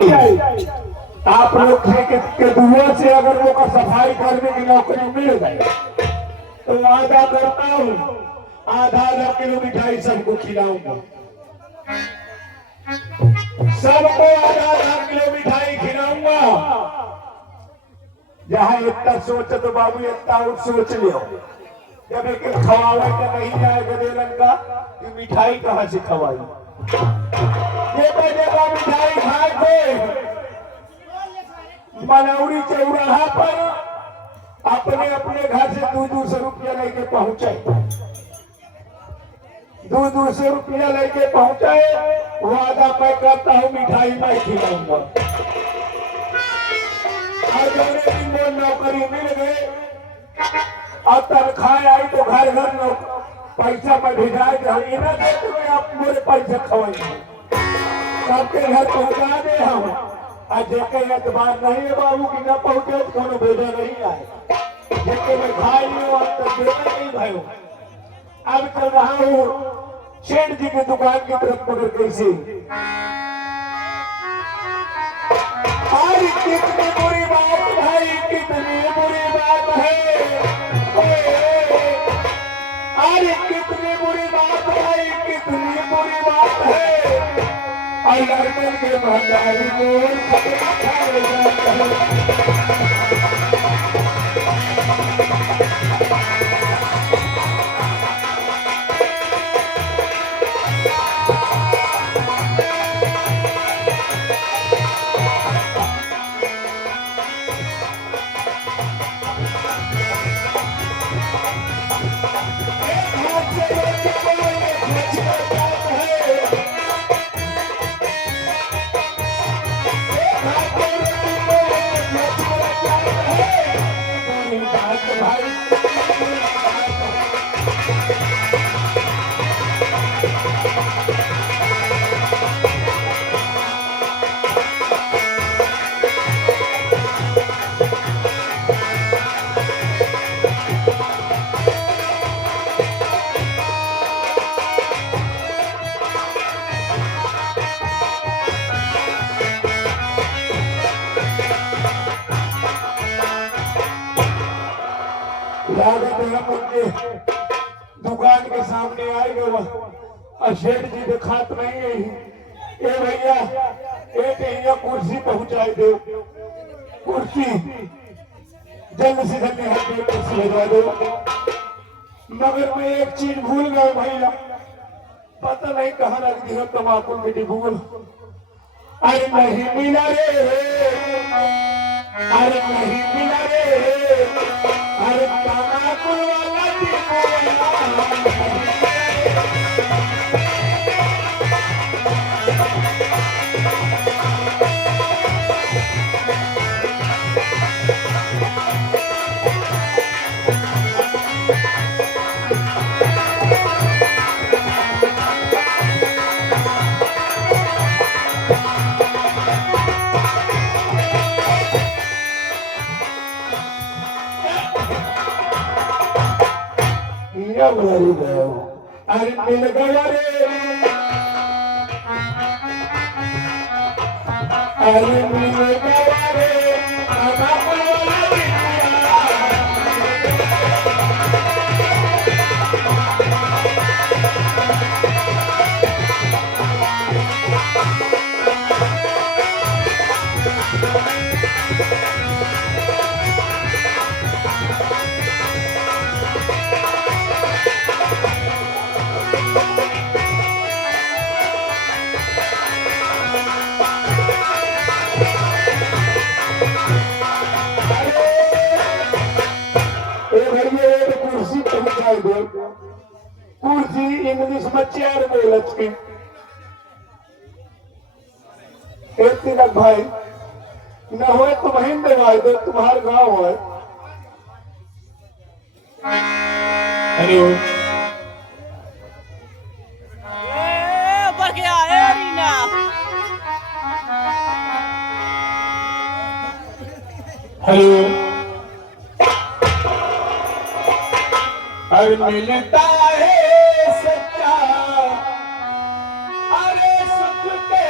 आप लोग के दुआ से अगर वो का सफाई करने की नौकरी मिल गई तो वादा करता हूँ आधा आधा किलो मिठाई सबको खिलाऊंगा। सबको आधा आधा किलो मिठाई खिलाऊंगा। जहाँ इतना सोच तो बाबू इतना और सोच लियो। जब एक खवावे का नहीं जाएगा देलन का कि मिठाई कहाँ से खवाई। ये जगह मिठाई खाए थे मनौरी चौराहा पर अपने अपने घर से 200 रुपया लेके पहुंचे। 200 रुपया लेके पहुंचे। वादा मैं करता हूँ मिठाई मैं खिलाऊंगा। और जब दिन वो नौकरी मिल गए और तनख्वाह आई तो घर घर पैसा पर भिजाए देते हुए आप मेरे पैसे खवाएंगे। सबके घर पहुंचा दे हम। आज जेके एतबार नहीं है बाबू की न पहुंचे तो कोनो भेजा नहीं आए। जेके में खाई नहीं अब तक देना नहीं भयो। अब चल रहा हूँ सेठ जी की दुकान की तरफ मगर कैसे कितनी बुरी बात भाई कितनी बुरी बात है। अरे कितनी बुरी बात भाई कितनी बुरी बात है। लड़कन के भंडारी दुकान के सामने आएगा और सेठ जी दिखात नहीं है। ए भैया एक कुर्सी पहुंचाए दो। कुर्सी जल्द से जल्दी हमें कुर्सी भेजवा दो। मगर मैं एक चीज भूल गया भैया। पता नहीं कहाँ रख दी है तमाकू मिट्टी भूल। अरे नहीं मिला रे अरे नहीं मिला रे अरे तमाकू वाला अरे मिल गया रे अरे मिल गया रे कुर्सी इंग्लिश में चेयर बोलत के तिलक भाई न हो तो वहीं दे दो तुम्हारे गाँव है। हेलो हेलो अरे मिलता है सच्चा अरे सुख के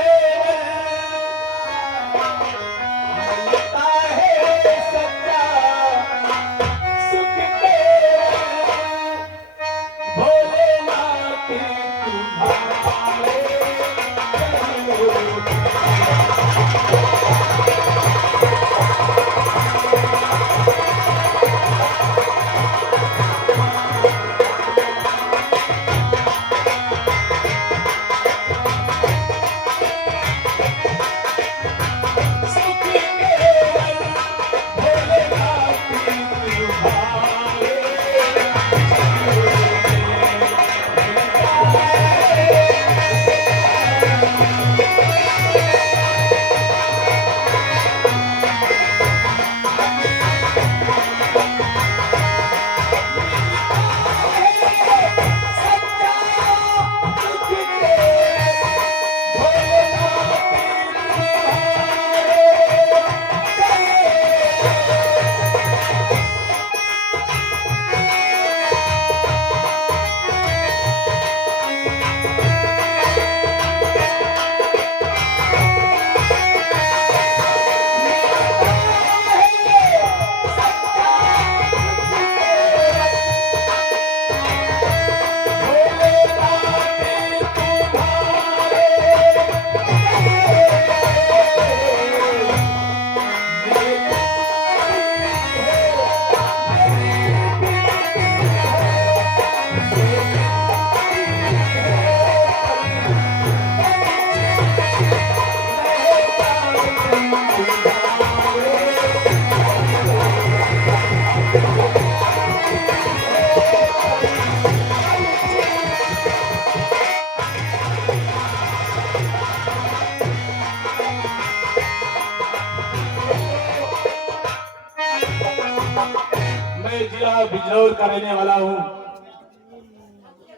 जिला बिजनौर का रहने वाला हूँ।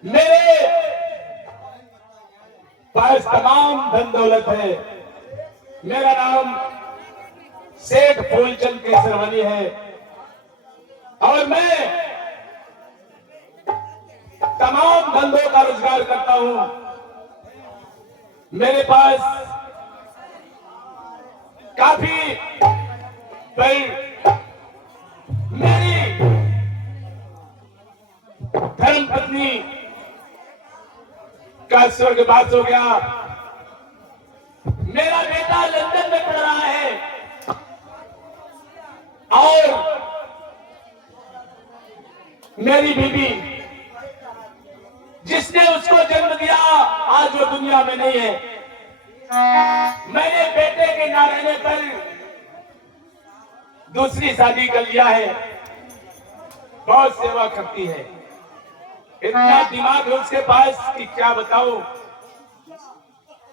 मेरे पास तमाम धन दौलत है। मेरा नाम सेठ फूलचंद केसरवानी है और मैं तमाम धंधों का रोजगार करता हूं। मेरे पास काफी मेरी धर्मपत्नी का स्वर्गवास हो गया। मेरा बेटा लंदन में पढ़ रहा है और मेरी बीवी जिसने उसको जन्म दिया आज वो दुनिया में नहीं है। मैंने बेटे के ना रहने पर दूसरी शादी कर लिया है। बहुत सेवा करती है, इतना दिमाग है उसके पास कि क्या बताऊं।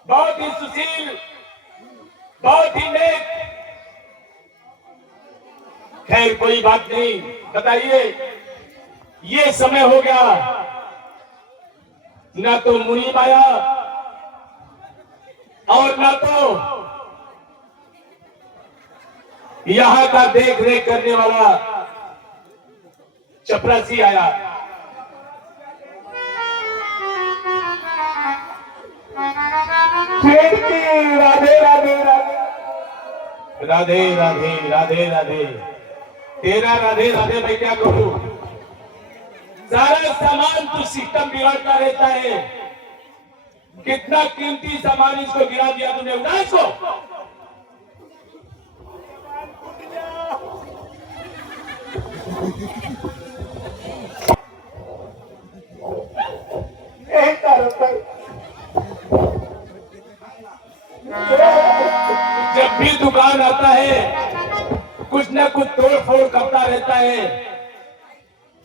बहुत ही सुशील, बहुत ही नेक। खैर कोई बात नहीं। बताइए, ये समय हो गया, ना तो मुनीम आया और ना तो यहां का देख रेख करने वाला चपरासी आया। सेठ जी राधे राधे राधे राधे राधे राधे राधे। तेरा राधे राधे मैं क्या करूं? सारा सामान तो सिस्टम बिगाड़ता रहता है। कितना कीमती सामान इसको गिरा दिया तूने, उठा इसको। जब भी दुकान आता है कुछ ना कुछ तोड़ फोड़ करता रहता है।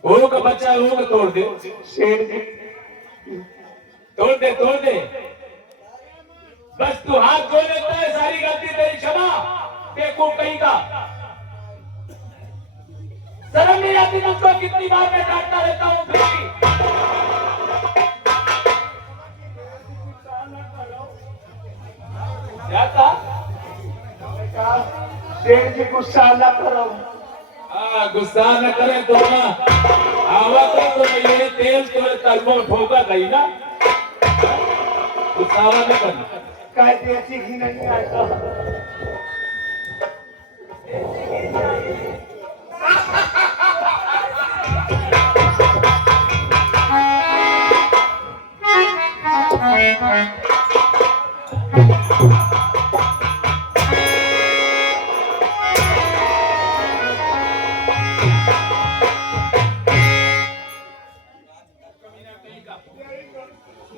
वो का बच्चा वो का तोड़ दे, तोड़ दे तोड़ दे। बस तू हाथ धो लेता है, सारी गलती तेरी क्षमा। बेवकूफ कहीं का, शर्म नहीं आती तुझको? कितनी बार मैं डांटता रहता हूँ। क्या कहा? सेठ जी गुस्सा न करो। हाँ, गुस्सा न करे तो ना आवा तो ये तेल तो तलबो ठोका गई ना। गुस्सा न करना। काय देसी घी नहीं आता।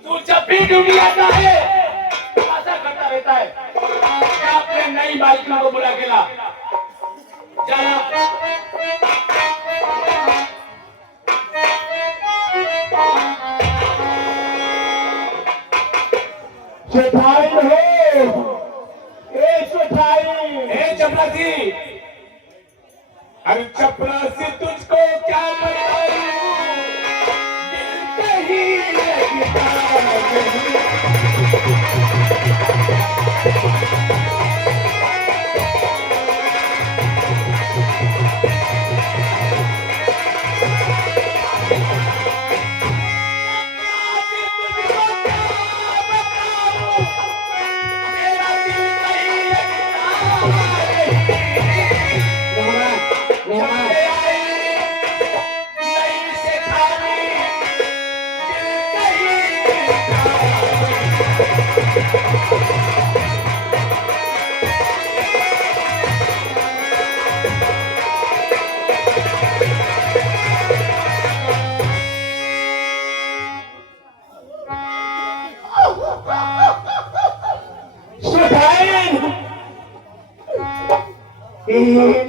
तू जब भी ड्यूटी आता है ऐसा करता रहता है। क्या अपने नई मालिका को बुला के ला। सेठाई है, सेठाई। ए चपरासी, अरे चपरासी तुझको क्या बताऊं? दिल कहीं लगता नहीं।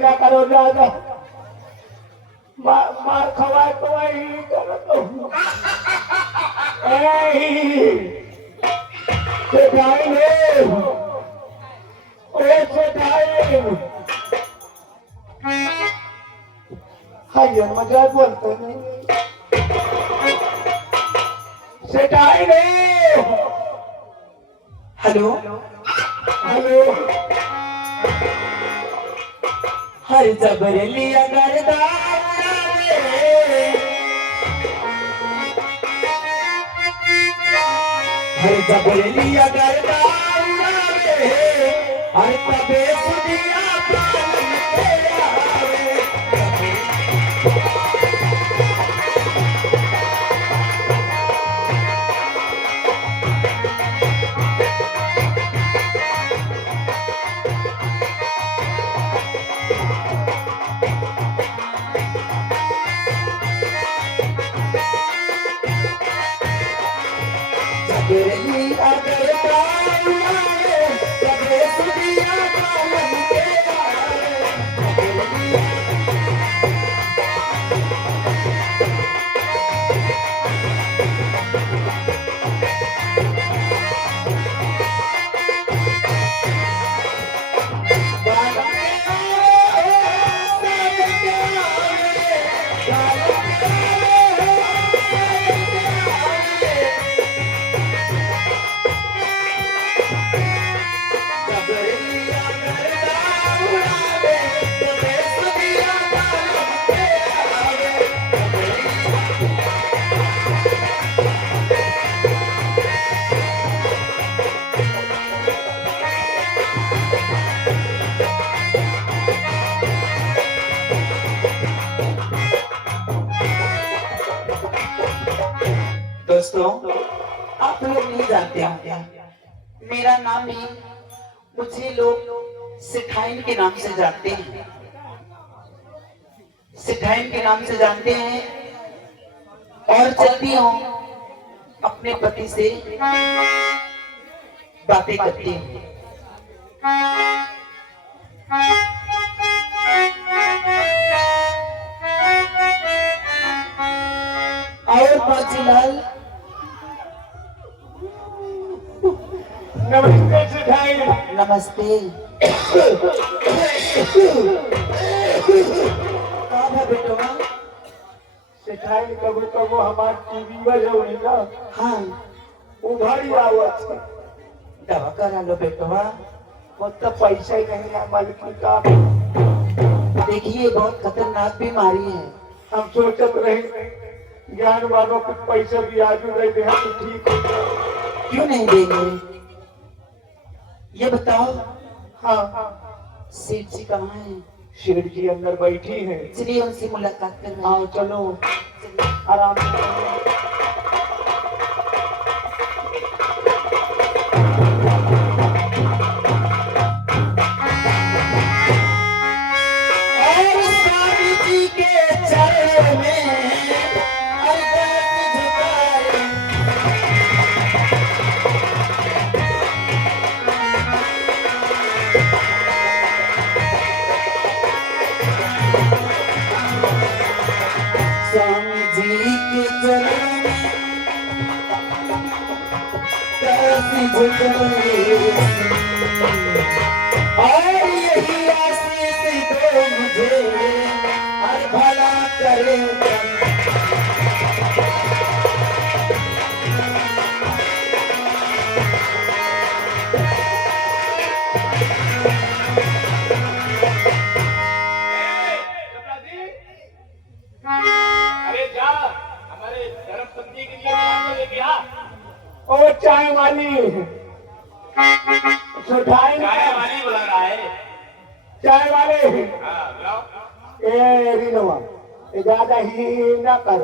ना करो ज्यादा, मार खवाए तो वही करो तो। सेठाई है, सेठाई। हाँ ये मजाक बोलते नहीं सेठाई रे हेलो हेलो हर जबरलिया करदा हर जबरलिया करदा हर तबे सुनिया पालन तेरा जबरलिया करदा तबे सुनिया पालन तेरा दोस्तों आप लोग नहीं जानते होंगे मेरा नाम ही मुझे लोग सिठाइन के नाम से जानते हैं सिठाइन के नाम से जानते हैं और चलती हूँ अपने पति से बातें करती हूँ और बाजीलाल नमस्ते सेठाई नमस्ते कब है बेटवा सेठाई कबो कबो हमार टीवी बजौनी ना हाँ उधर ही आवत है दवा करा लो बेटवा वो तो पैसा ही नहीं है मालिकी का देखिए बहुत खतरनाक बीमारी है हम सोचत रहे ज्ञान वालों कुछ पैसा भी आज दे दे तो ठीक हो जाए। क्यों नहीं देंगे ये बताओ हाँ सेठ जी कहाँ हैं शेठ जी अंदर बैठी है चलिए उनसे मुलाकात कर रहे आओ चलो आराम से और स्वामी जी के चरण में अरदास झुकाए स्वामी जी के चरण में अरदास झुकाए और यही आशीष दो मुझे हर भला करे अरे जा हमारे धर्म पत्नी के लिए खाना लेके आ। ओ चाय वाली सेठाई चाय वाली बुला रहा है। चाय वाले हाँ बुलाओ। ए रिनवा ये ज्यादा ही ना कर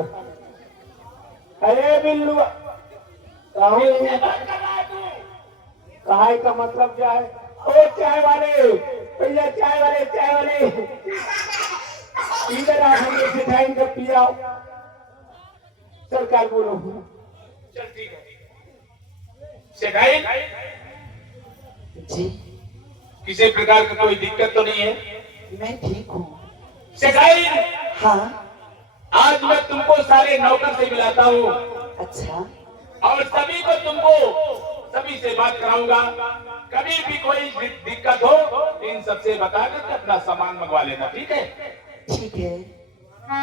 अरे बिल्लू कहो कहा का मतलब क्या है ओ चाय वाले भैया चाय वाले इधर आ हमें सेठाई का पिया सरकार बोलो चल ठीक है। सेठाई जी किसी प्रकार का कोई दिक्कत तो नहीं है? मैं ठीक हूँ सेठाई हाँ आज मैं तुमको सारे नौकर से मिलाता हूँ अच्छा और सभी को तुमको सभी से बात कराऊंगा। कभी भी कोई दिक्कत हो इन सबसे बता कर अपना सामान मंगवा लेना, ठीक है? ठीक है और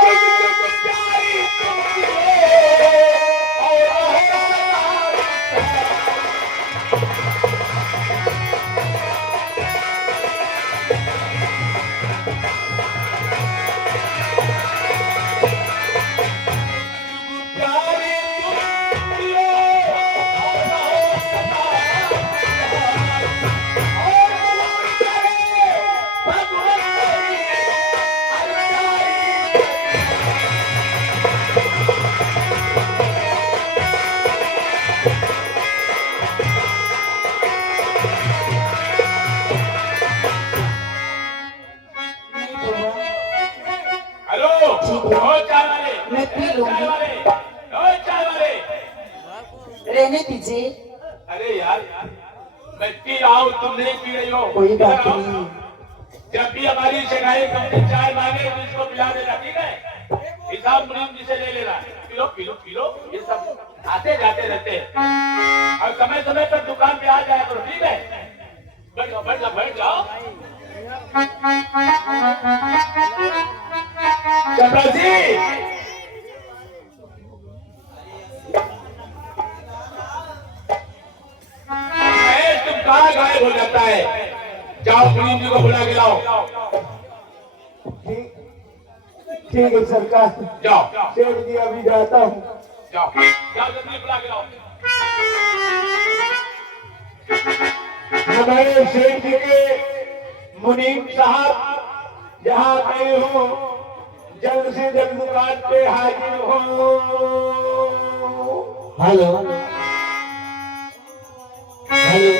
चुप चुप प्यारी तुमसे और प्यारी तुमसे हेलो ओ चाय वाले मैं पी चाय लूंगी। वाले ओ चाय वाले रहने दीजिए, अरे यार मैं पी रहा हूँ तुम नहीं पी रही हो कोई बात इधर आओ। नहीं। जब भी हमारी शंघाई कंपनी चाय मांगे तो इसको पिला देना ठीक है हिसाब मुनीम जी से ले लेना पी लो पी लो ये सब आते जाते रहते हैं और समय समय पर दुकान पे आ जाया करो ठीक है बैठ जाओ चपरासी तुम कहाँ गायब हो जाता है जाओ मुनीम जी को बुला के लाओ ठीक है सरकार। जाओ सेठ जी अभी जाता हूँ। जाओ जल्दी बुला के लाओ हमारे सेठ जी के मुनीम साहब जहाँ गए हो जल्द से जल्द दुकान पे हाजिर हो। Hello hello.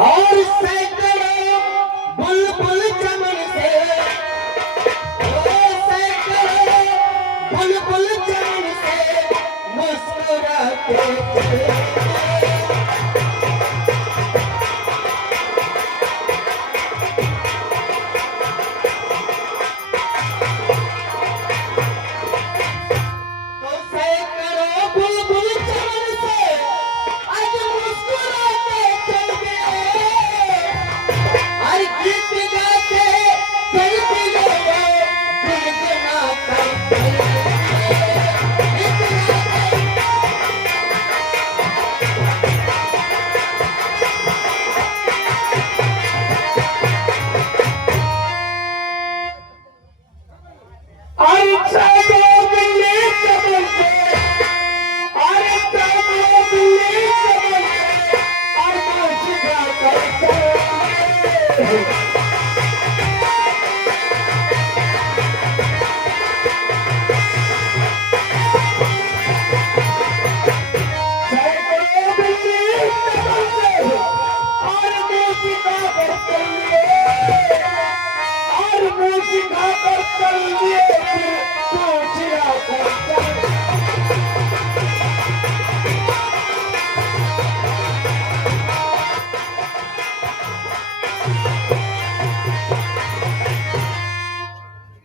और सैकड़ों बुलबुल चमन से, सैकड़ों बुलबुल चमन से मुस्कुराते थे।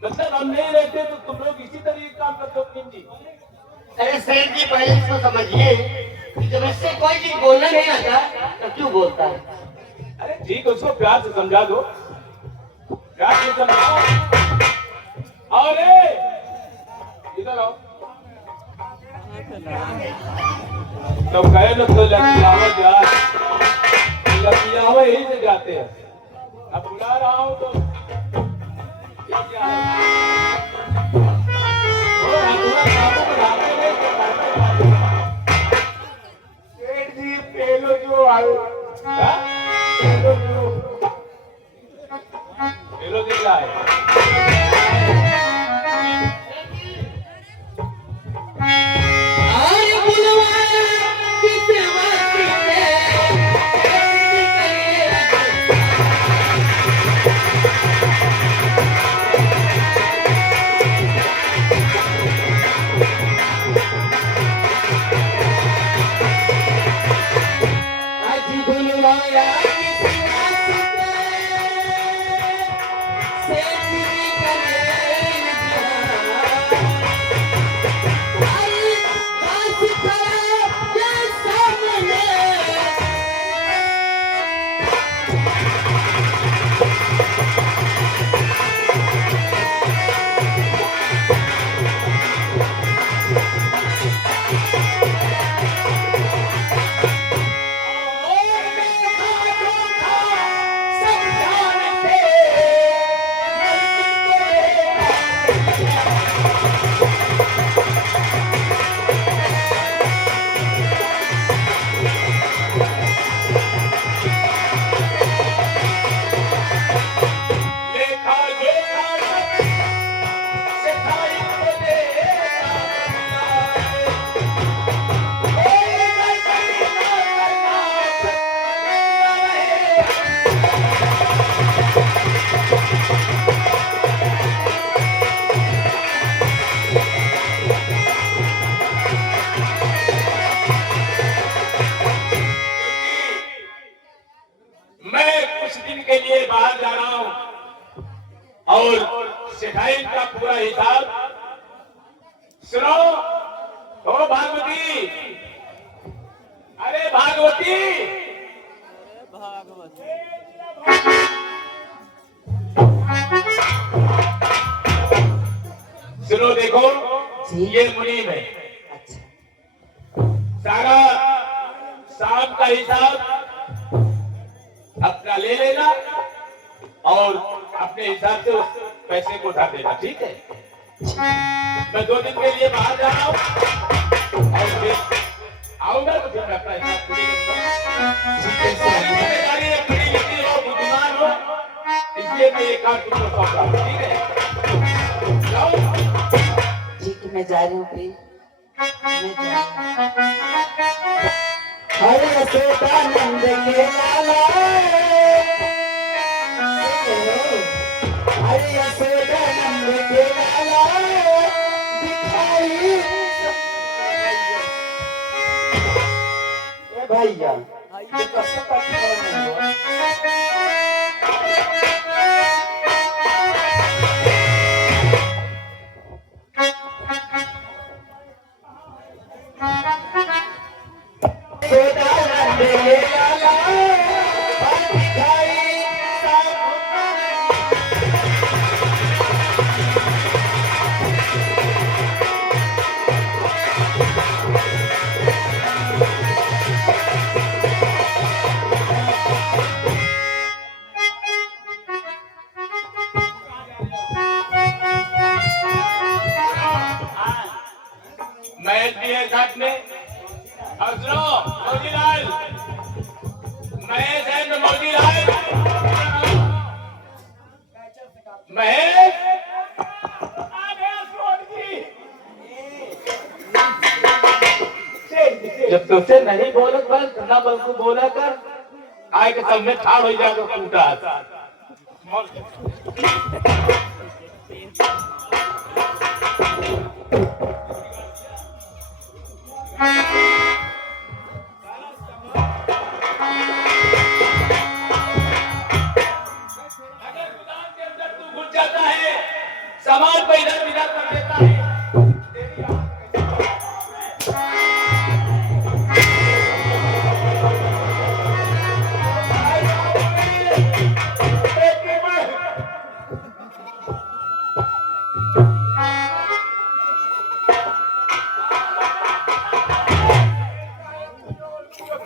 मतलब हम नहीं रहते तो तुम लोग इसी तरीके काम करते हो मुनीम जी अरे सेठ जी पहले इसको समझिए कि जब इससे कोई चीज बोलना नहीं आता तो क्यों बोलता है। अरे ठीक है उसको प्यार से समझा दो प्यार से समझाओ अरे इधर आओ तब गए ना तो लतियावत यार लतियावा यही से जाते हैं अब बुला रहा हूँ तो ये क्या है और अधूरा कामों में लाते नहीं तो करते हैं। सेठ जी पहलो जो आयो हाँ? पहलो जो ये लोग क्या है सिखाइन का पूरा हिसाब सुनो। ओ भागवती, अरे भागवती, सुनो देखो, जी। ये मुनीम है। अच्छा, सारा शाम का हिसाब अपना ले लेना और अपने हिसाब से उस पैसे को उठा देना, ठीक है? मैं 2 दिन के लिए बाहर जा रहा हूँ और फिर आऊंगा तो फिर मैं अपना हिसाब पूरी करूंगा। जिम्मेदारी है, बड़ी लिखी हो, बुद्धिमान हो, इसलिए मैं ये काम तुमको सौंप रहा हूँ, ठीक है? जाओ। ठीक है, मैं जा रही हूँ प्लीज, मैं जा रही हूँ। हरे यशोदानंद के लाला, हरे यशोदानंद के लाला, दिखाई ए भैया, ये कब तक नहीं हुआ? यशोदानंद के लाला, दिखाई महल भी है साथ में। और सुनो मोतीलाल, महेश एंड मोतीलाल, महेश जब तुझसे नहीं बोल बल ना बल को बोला कर, आए के सब में ठाड़ हो जाएगा कूटा। सामान को इधर उधर कर देता है।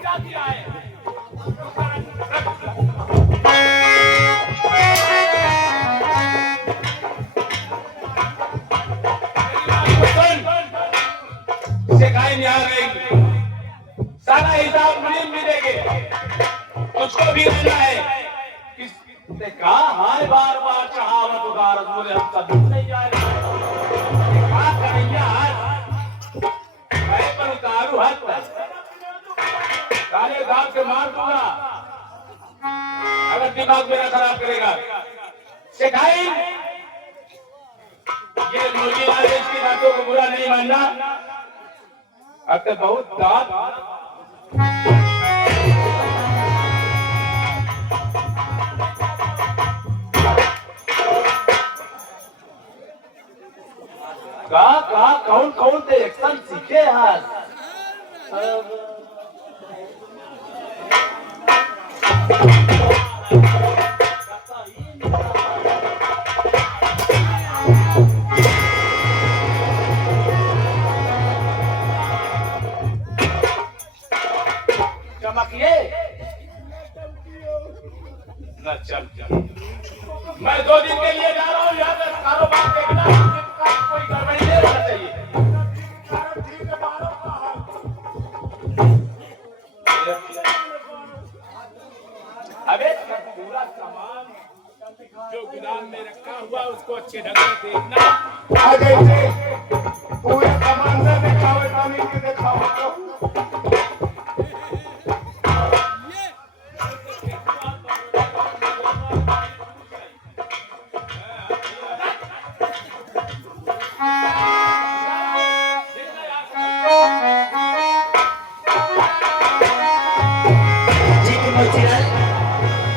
क्या किया है? सिखाई आ गई, सारा हिसाब मुनीम भी देंगे, उसको भी देना है। किसने कहा हाय बार बार चढ़ावत उगारत, बोले हम सब नहीं जाएगा, क्या करेंगे आज मैं पर उतारू हाथ पर सारे गांव के मार दूंगा अगर दिमाग मेरा खराब करेगा। सिखाई ये मुर्गी वाले इसकी बातों को बुरा नहीं मानना। अब तो बहुत दांत कहा कौन कौन से एक्शन सीखे आज। चमकिए न चल चल। मैं 2 दिन के लिए जा रहा हूँ, यहाँ पर कारोबार देखना, कोई गड़बड़ी नहीं होना चाहिए। अबे पूरा सामान जो गोदाम में रखा हुआ उसको अच्छे ढंग से देखना। आ जैसे पूरे सामान से दिखाओ, कामी के दिखाओ तो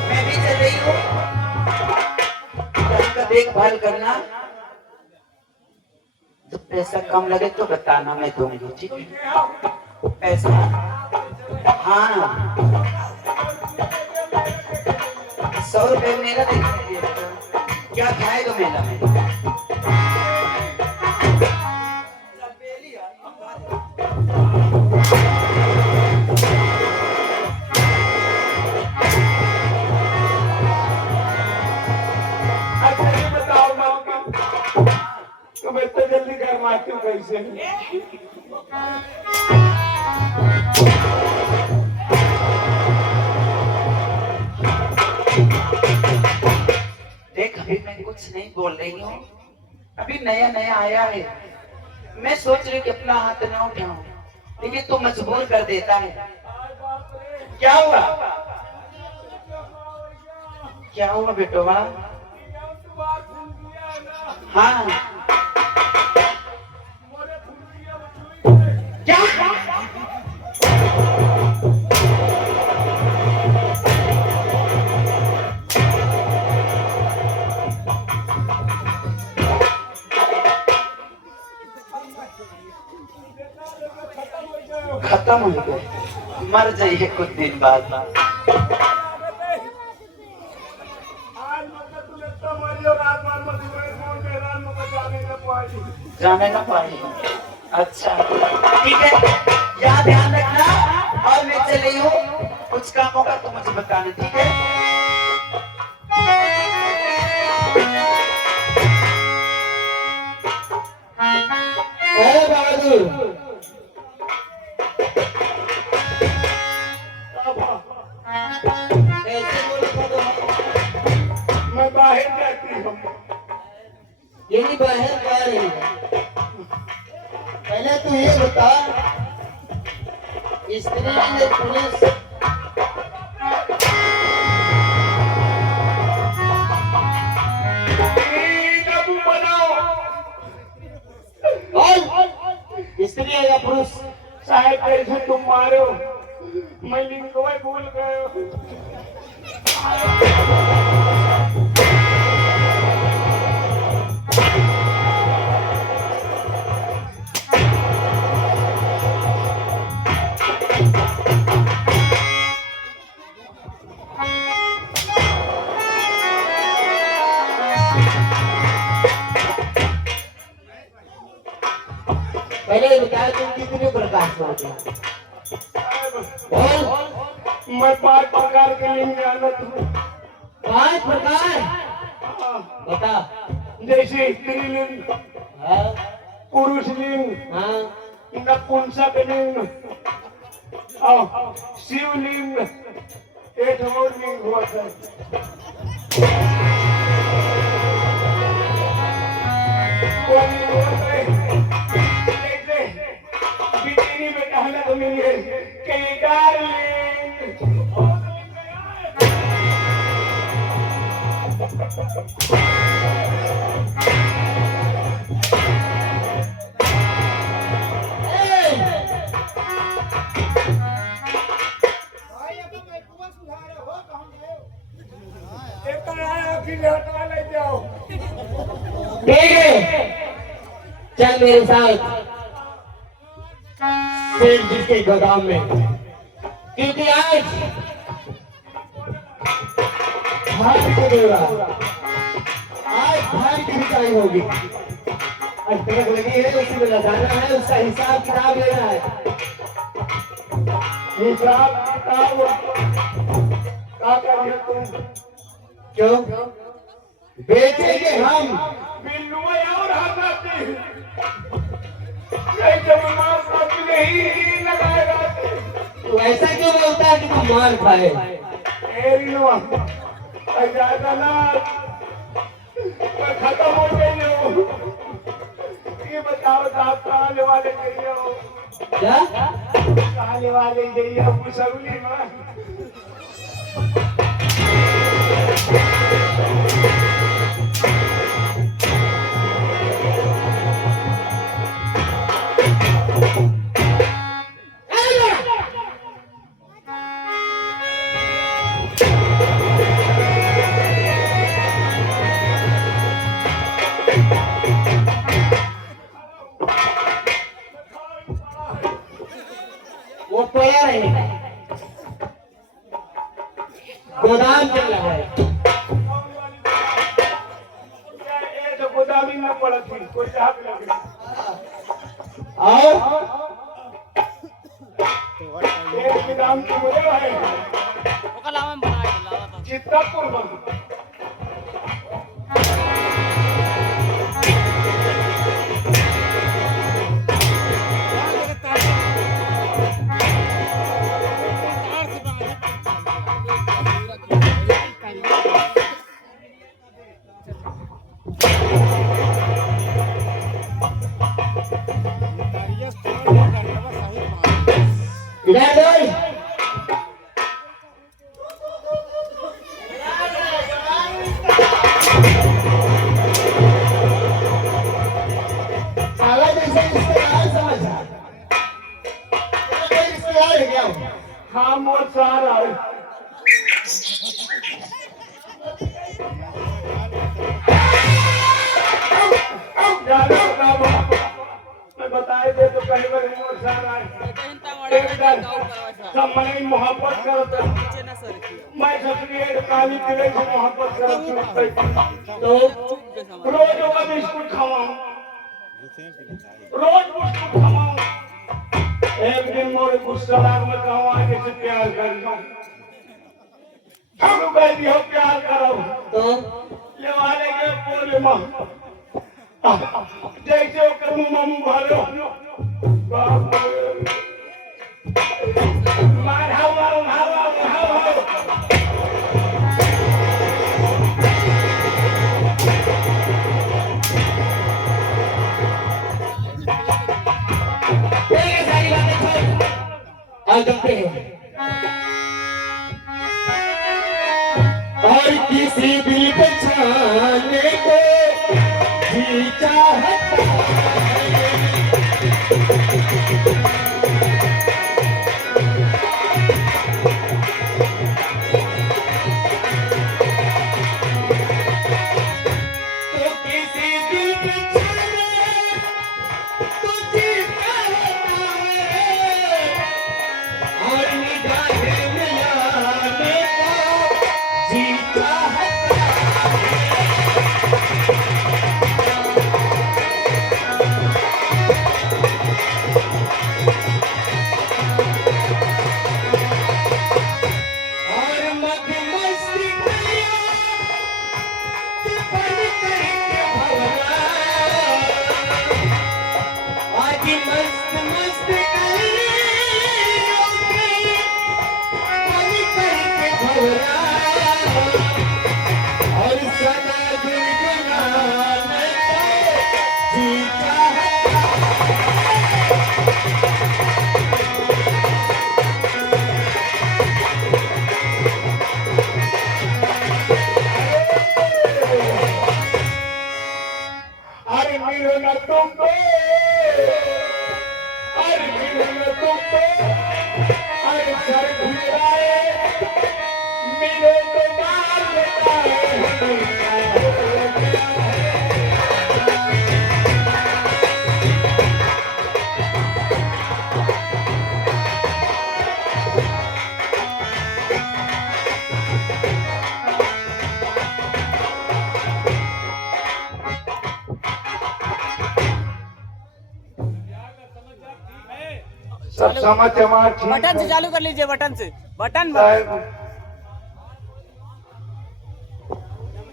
मैं भी चल रही हूँ, घर का देखभाल करना पैसा कम लगे तो बताना, मैं दूंगी, ठीक है? पैसा, हाँ 100 रुपये मेला दे दीजिए। क्या खाएगा मेला में? अच्छा ये बताओ मालकिन, तुम इतना जल्दी गरमाती हो कैसे? देख अभी मैं कुछ नहीं बोल रही हूँ, अभी नया नया आया है, मैं सोच रही कि अपना हाथ न उठाऊं, लेकिन तू मजबूर कर देता है। क्या हुआ? क्या हुआ बेटोवा? हाँ क्या? खत्म हो गए, मर जाइए कुछ दिन बाद। जाने ना पाएगी। अच्छा ठीक है, यहाँ ध्यान रखना, और मैं चली हूँ, कुछ काम होगा तो मुझे बताना, ठीक है? बहादुर ऐसे बोलो तो मैं बाहर जाती हूँ। यही बाहर जा रही है। पहले तू ये बता, स्त्री या पुरुष स्त्री है या पुरुष? साहब कैसे तुम मारो, मैं लिंग भूल गए। पहले बता तुम कितने प्रकार से होते हैं? मैं 5 प्रकार के लिंग जानत हूँ। 5 प्रकार? बता। जैसे स्त्रीलिंग, हाँ पुरुष लिंग, हाँ नपुंसक लिंग और शिवलिंग, एक और लिंग हुआ था। बिजली में कहना तो मिली है कि डार्लिंग। हटा ले जाओ। ठीक है, चल मेरे साथ सेठ जी के गोदाम में, क्योंकि आज भारी को देगा, आज भारी की बिकाई होगी। आज ट्रक लगी है, उसी में लगाना है, उसका हिसाब किताब लेना है। हिसाब किताब क्या करिए तुम? क्यों बेचेंगे हम? बिल्लू और हटाते हैं, जब मार नहीं लगाएगा। तो ऐसा क्यों बोलता है कि तुम मार खाए? ज्यादा ना खत्म हो गई हो। ये बताओ आप कहाँ वाले चाहिए हो? क्या कहाँ वाले चाहिए हो? मुसौली में वो पोया रहेगा, गोदाम चल रहा है। ये तो गोदामी में पड़त थी कोई चाहत लगे और एक गोदाम की मुझे है चित्तापुर में इधर दो। साला जैसे रिश्तेदार समझा, कोई रिश्तेदार है क्या? हाँ मोर सारा है मैं बताए दे तो कई बार मोर सारा है सब मने मोहब्बत करते मैं ससुरी काली किले से मोहब्बत करते तो रोज वो बिस्कुट खाऊं रोज बिस्कुट खाऊं एक दिन मोरे गुस्सा लाग में कहूं आगे से प्यार कर लो हम कह दियो प्यार करो तो ले वाले के बोले मां जैसे वो करूं मामू भालो बाप मार हाउ ये सारी बातें छोड़ और चलते हैं। और किसी दिल पे छाने को भी चाहता तो किसी दिल पे छाने को भी चाहता है और निगाहें मिलाने को जी चाहता और मधुमस्ती कलियों के बन करके भवरा आज मस्त मस्त कलियों के बन करके भवरा और सदा गुनगुनाने को जी चाहता अरे मिलो न तुमको अरे मिलो न तुमको अरे सर घुराए मिलो तो मार लेता है सब समझ हमार ठीक बटन से है चालू कर लीजिए, बटन से, बटन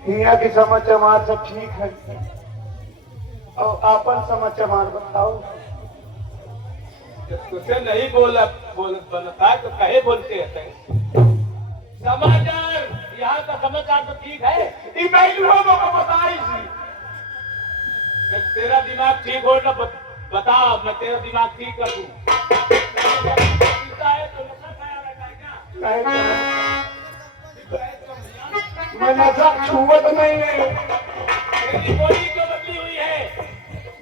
हिया की समझ हमार सब ठीक है और आपन समझ हमार बताओ तुझसे नहीं बनता तो कहे बोलते रहते हैं। समाचार यहाँ का समाचार तो ठीक है, ई बैल लोगों को बताई थी तेरा दिमाग ठीक हो ना बता, मैं तेरा दिमाग ठीक कर दूं। नहीं मैं नशा छुवत नहीं है तेरी बॉडी क्यों बदली हुई है?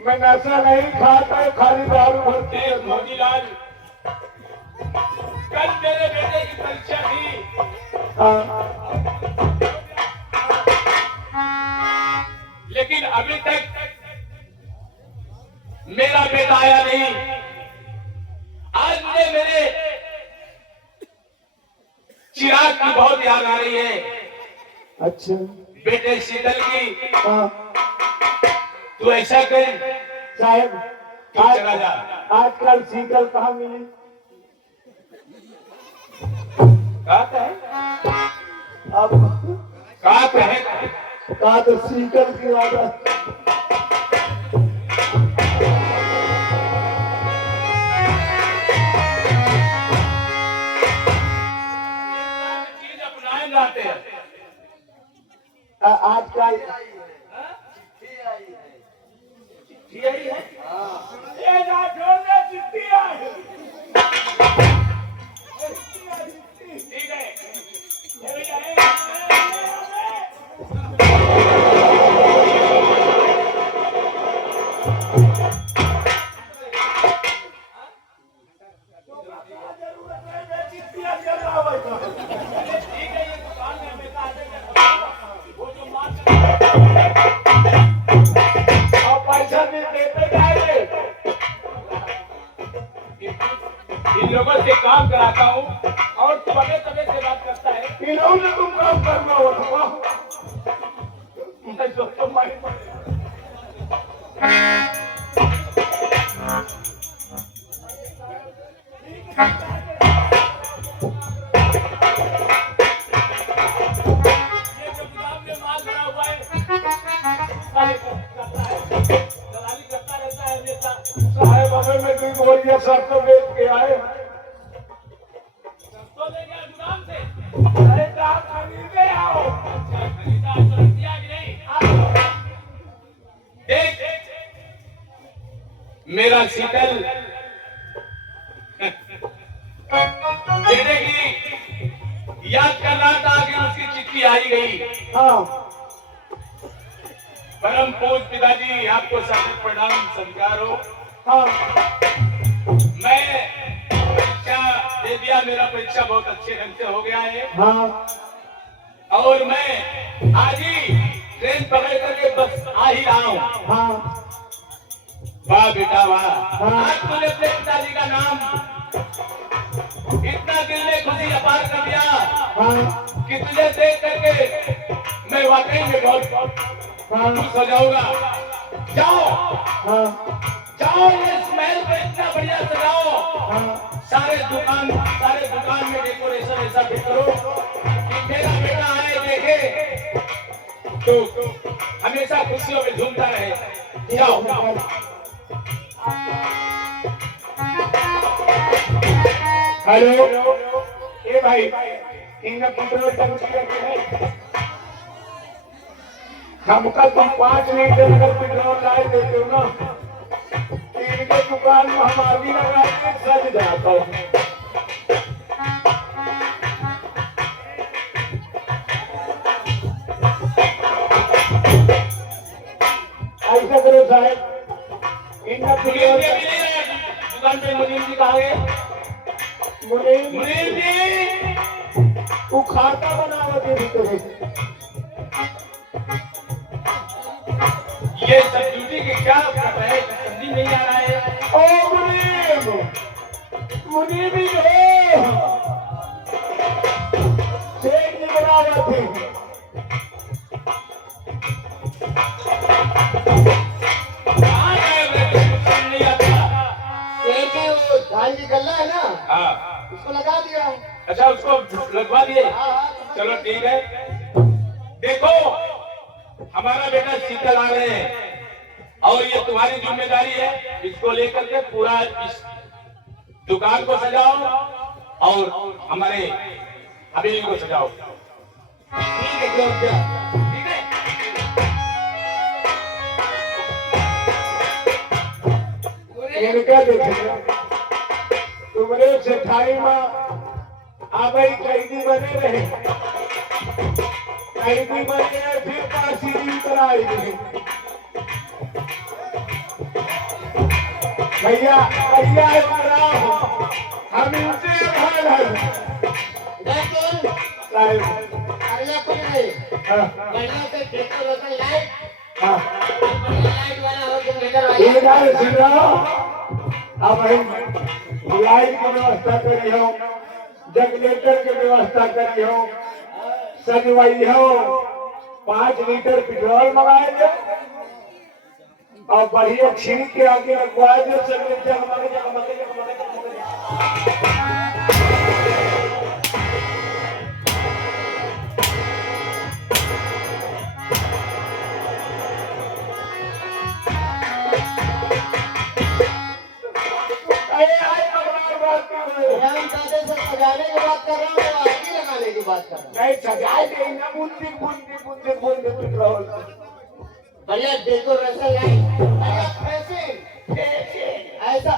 मैं नशा नहीं खाता खाली दारू भरती है देख मोतीलाल, कल मेरे बेटे की परीक्षा थी, लेकिन अभी तक मेरा बेटा आया नहीं। आज मुझे मेरे चिराग की बहुत याद आ रही है, अच्छा बेटे शीतल की। हाँ तू ऐसा कर, साहब तू चला जा। आजकल शीतल कहाँ मिली? का कहे अब का कहे कहा तो शीतल की आदत। चीज अपनाए जाते हैं। आजकल यही है। ये राठौर ने चिट्ठी आई। ठीक है। ये भैया, ए, चिट्ठियां चल रहा है तो। ठीक है, ये दुकान में हमेशा आते हैं। वो जो माल और पैसा भी देते जाएंगे। इन लोगों से काम कराता हूँ और तबे तबे से बात करता है। इन्होंने तुम काम करना होगा। मैं सोचो मारी ये जो गुदाम में माल भरा हुआ है, सारे करता है, दलाली करता रहता है हमेशा। साहेब हमें में भी बोल दिया सब तो बेच के आए। तो ले गया गुदाम से। अरे दाम खरीदे आओ। अच्छा, खरीदा तो रख दिया कि नहीं? देख, मेरा शीतल बेटे की याद कर रहा था कि उसकी चिट्ठी आई गई। हाँ परम पूज पिताजी, आपको सभी प्रणाम स्वीकार हो। हाँ मैं परीक्षा दे दिया, मेरा परीक्षा बहुत अच्छे ढंग से हो गया है हाँ और मैं आज ही ट्रेन पकड़ करके बस आ ही रहा हूँ। हाँ वाह बेटा वाह, हाँ। आज तूने अपने पिताजी का नाम इतना दिल में खुशी अपार कर दिया हाँ कि तुझे देख करके मैं वाकई में बहुत हाँ खुश हो जाऊंगा। जाओ हाँ जाओ, इस महल को इतना बढ़िया सजाओ, हाँ सारे दुकान में डेकोरेशन ऐसा भी करो कि मेरा बेटा आए देखे तो हमेशा खुशियों में झूमता रहे। जाओ हेलो ए भाई इनका पेट्रोल टंकी करके है। हमका तुम 5 लीटर अगर पेट्रोल लाए देते हो ना, इनके दुकान में हम आगे लगा के सज जाता हूँ। ऐसा करो साहब, इनका पेट्रोल दुकान पे मुनीम जी कहा गए? मुनीम मुनीम जी, तू खाता बनावा दे भीतर। ये सब ड्यूटी के क्या कर रहे हैं, समझ नहीं आ रहा है। ओ मुनीम, मुनीम ही हो, शेख जी बनावा थे। कहाँ गए वे? कुछ समझ नहीं आता। एक ही वो धान की गल्ला है ना, हाँ, उसको लगा दिया। अच्छा उसको लगवा दिए। चलो ठीक है। देखो हमारा बेटा शीतल आ रहे हैं और ये तुम्हारी जिम्मेदारी है, इसको लेकर के पूरा इस दुकान को सजाओ और हमारे हवेली को सजाओ। ठीक है ठीक है। इनका देखेगा तुमरे सेठाई में आबई कैदी बने रहे, कैदी बने रहे फिर फांसी दी कराई गई। भैया भैया हम इनसे भाग हैं लेकिन साहब। अगला कुछ नहीं, हाँ बढ़िया से डेकोरेशन लाइट, हाँ बढ़िया लाइट वाला हो, जनरेटर वाला। ये गाय सुनो, अब हम लाइट की व्यवस्था कर रही हूँ, जनरेटर की व्यवस्था करी हो, सजवाई हो, 5 लीटर पेट्रोल मंगाए दे और बढ़िया छिड़क के आगे लगवाए दे। जनरेटर सजाने की बात कर रहा हूँ, आगे लगाने की बात कर रहा हूँ। नहीं सजाए दे ना, बूंदी बूंदी बूंदी बूंदी पेट्रोल भैया डेकोरेशन लाइन ऐसा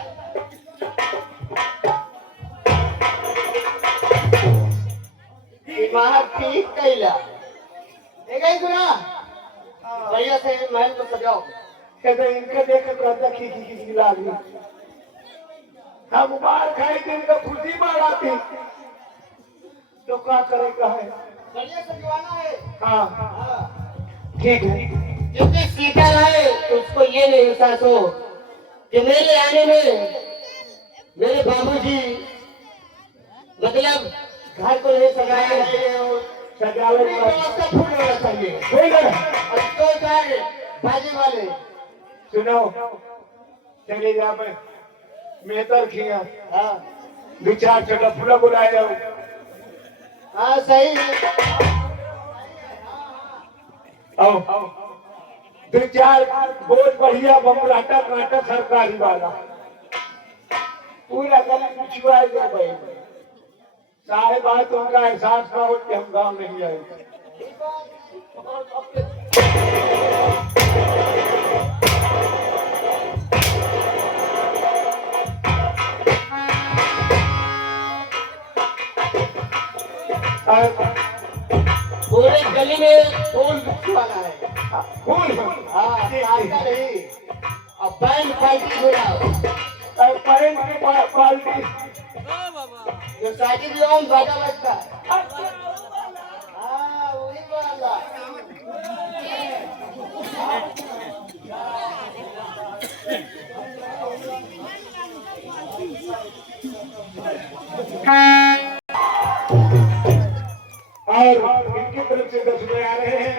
दिमाग ठीक कैला एक ही सुना भैया से महल को सजाओ। कहते इनके देख के कहता खी लागी हम मार खाए थे, इनका खुशी बढ़ाती तो क्या करेगा है। बढ़िया सजवाना है। हाँ ठीक है। क्योंकि सीता है उसको ये नहीं एहसास हो कि मेरे आने में मेरे बाबूजी मतलब घर को नहीं सजाया है और सजावे पूरी व्यवस्था फूल होना चाहिए। ठीक है। और तो कार बाजी वाले सुनो चले जा मैं मेहतर खिया हाँ 2-4 छोटा फूला बुलाए जाओ। हाँ सही है। आओ 2-4 बहुत बढ़िया बमराटा काटा सरकारी वाला पूरा गली पिछुआ गया भाई। सारे बात उनका एहसास ना हो कि हम गाँव नहीं आए। पूरे गली में फूल बिछवाना है। फूल हाँ आपका नहीं अब बैंड पार्टी बुलाओ। पैरेंट की पार्टी जो शादी विवाह में बाजा बजता है। हाँ वही वाला। और इनकी तरफ से 10 रुपए आ रहे हैं।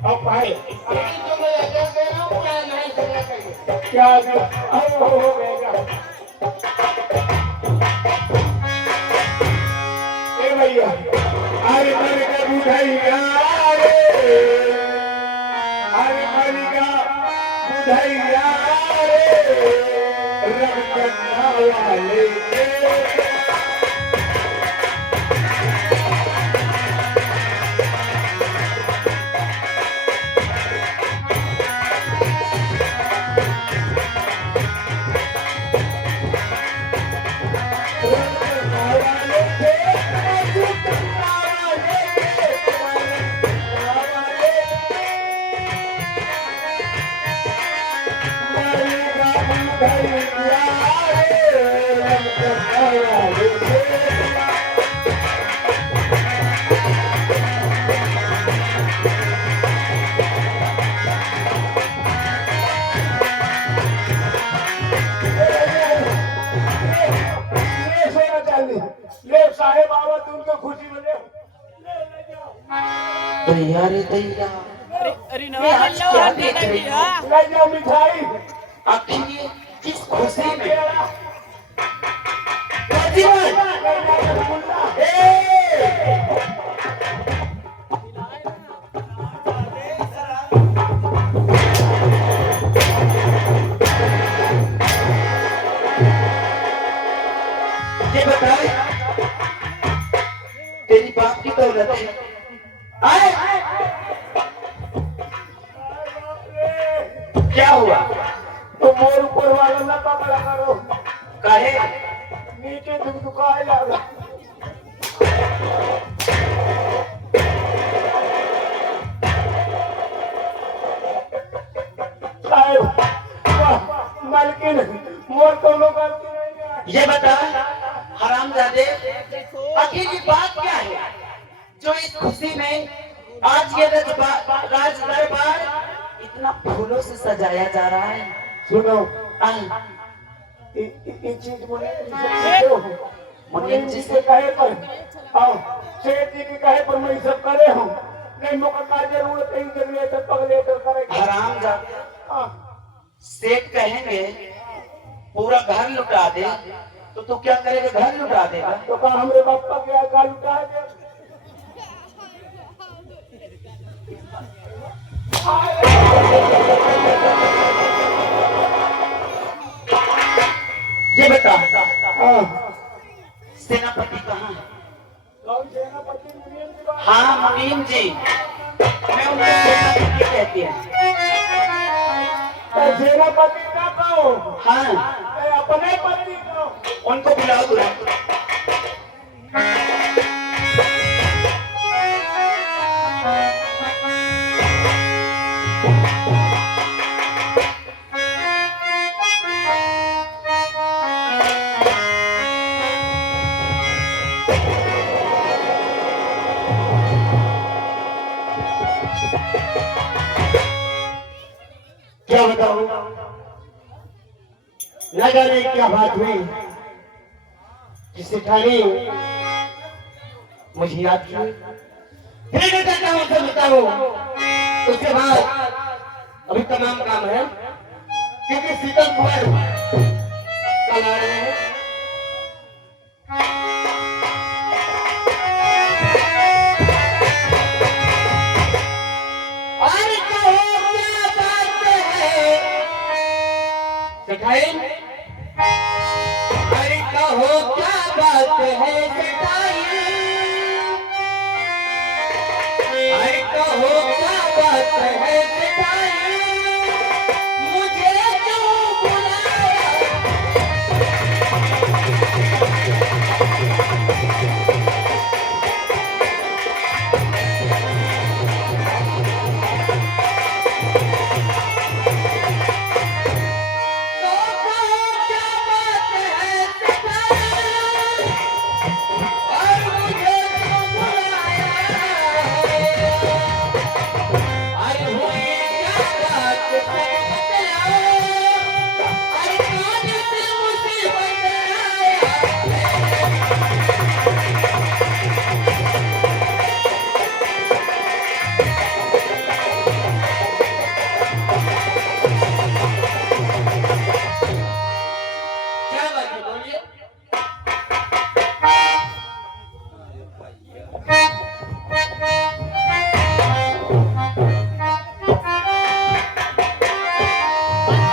अब भाई जो मैं एड्रेस दे रहा हूँ क्या नहीं करना चाहिए। क्या हो गएगा ए भैया अरे मर का बुझाइया रे अरे मर का बुझाइया रे रंग करना वाले ले साहेब आवत उनको खुशी मिले दैया रे दैया, अरे मैं आज क्या देख रही हूँ? ले जाओ मिठाई आखिर ये किस खुशी में? ये बताए तेरी बाप की दौलत है। आए क्या हुआ? तो मोर ऊपर वाला ना पकड़ा करो काहे? नीचे दुकाए लगा मालकिन मोर तो लोग ये बता हरामजादे, आखिर ये बात क्या है जो इस खुशी में आज ये राज दरबार इतना फूलों से सजाया जा रहा है? सुनो आए, ये चीज मुझे मुनीम जी से कहे पर आओ सेठ जी के कहे पर मैं सब करे हूँ नहीं मौका का जरूरत नहीं जनरेटर पगलेटर करेगा हराम जादे हाँ, सेठ कहेंगे पूरा घर लुटा दे तो तू क्या करेगा? घर लुटा देगा। तो कहा हमरे बापा के आका लुटा दे ये बता हाँ, सेनापति कहाँ है? कौन सेनापति मुनीम की बात? हाँ मुनीम जी, मैं उनको सेनापति कहती है। तो सेनापति का कहो हाँ तो अपने पति को उनको बुलाओ तुरंत। क्या बताऊं, न जाने क्या बात हुई जिससे ठानी मुझे याद की। फिर मैं कहता हूँ समझता हूँ, उसके बाद अभी तमाम काम है क्योंकि शीतल कुंवर कल आ रहे हैं। अरे कहो क्या बात है सखाई, अरे कहो क्या बात है सखाई, अरे कहो क्या बात है सखाई, मुझे क्यों बुलाया?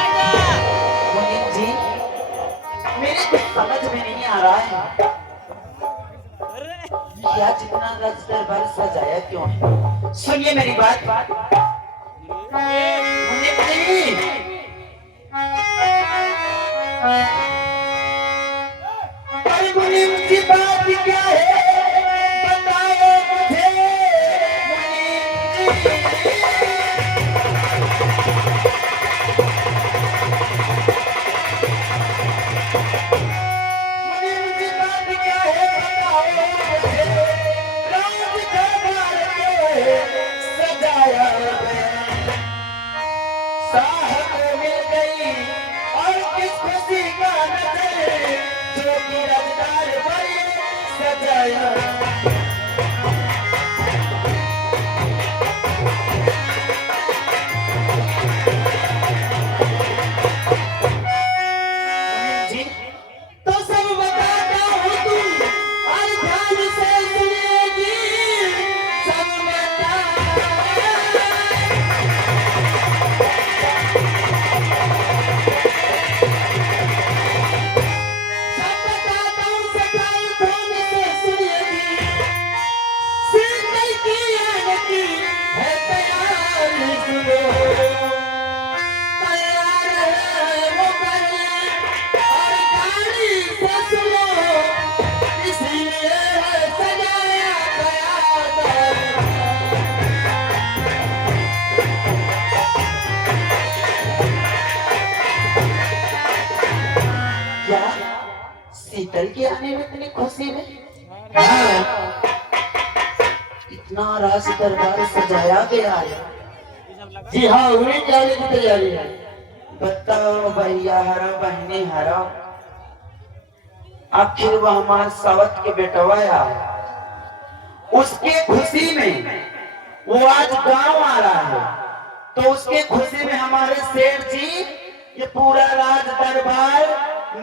मुनीम जी, मेरे कुछ समझ में नहीं आ रहा है कि आज इतना रस दरबार सजाया क्यों है? सुनिए मेरी बात मुनीम जी, अरे मुनीम जी बात क्या है बताओ मुझे मुनीम जी। मुनीम जी बात क्या है बताओ मुझे, राज दरबार के सजाया गया, साहब मिल गई और किस खुशी का नजर जो कि राजदार भाई सजाया। मुनीम जी, तो सब बताता हूँ तुम और ध्यान से सुनेगी, सब बताता हूँ सच्चाई ध्यान से सुनेगी, सीखने की आदती है तैयारी सुनो, तैयार है मुकर्रर और गाड़ी से सुनो, इसलिए है सजाया गया दरबार। क्या शीतल के आने में इतनी खुशी में इतना राज दरबार सजाया गया है? जी हाँ, उन्हीं के आने की तैयारी है। बताओ भैया, हरा बहने हरा, आखिर वह हमारे सावत के बेटवा यार, उसके खुशी में वो आज गांव आ रहा है, तो उसके खुशी में हमारे सेठ जी ये पूरा राज दरबार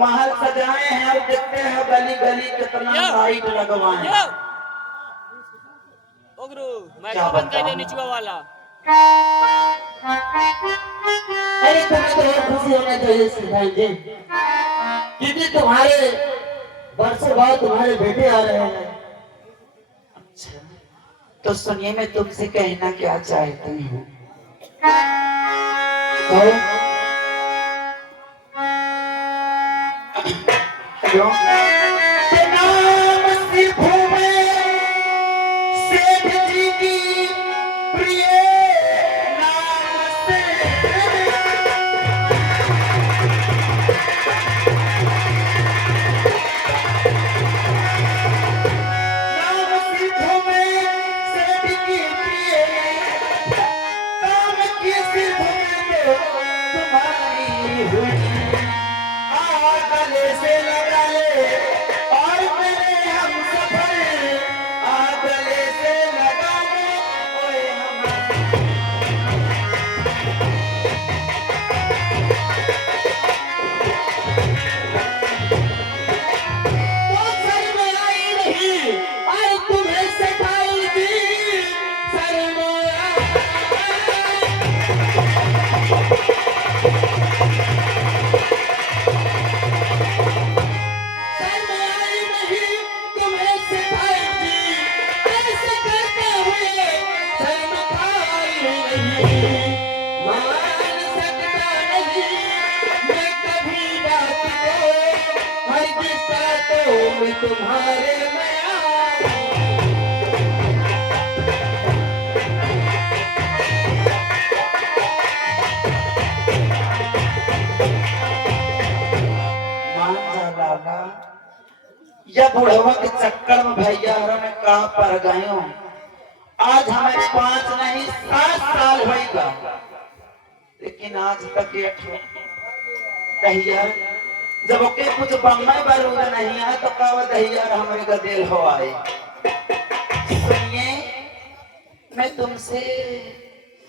महल सजाए हैं। और देखते हैं गली गली कितना लाइट लगवाए हैं। ओ गुरु मैं क्या तो बंद कर बताऊं? दे निचुआ वाला। अरे तुम्हें तो और खुशी होना चाहिए श्रीधाम जी, क्योंकि तुम्हारे वर्षों बाद तुम्हारे बेटे आ रहे हैं। अच्छा, तो सुनिए मैं तुमसे कहना क्या चाहती हूँ। तो क्यों? के नाम सिर्फों में सेठ जी की प्रिय नाम से नाम सिर्फों में सेठ की प्रिय काम की सिर्फों में तो तुम्हारी हुई। गले से लगा ले और मेरे हम सफर, गले से लगा ले ओए हम। तो सर में आई नहीं और तुम्हें सताएगी सर में तुम्हारे में मान जा लाला, या बुढ़वा के चक्कर में भैया हमें कहाँ पर गए हो। आज हमें 5 नहीं 7 साल होगा, लेकिन आज तक ये दहिया जब ओके कुछ बम्बई बारूद नहीं है तो कब दहिया हमें गदेल हो आए। सुनिए मैं तुमसे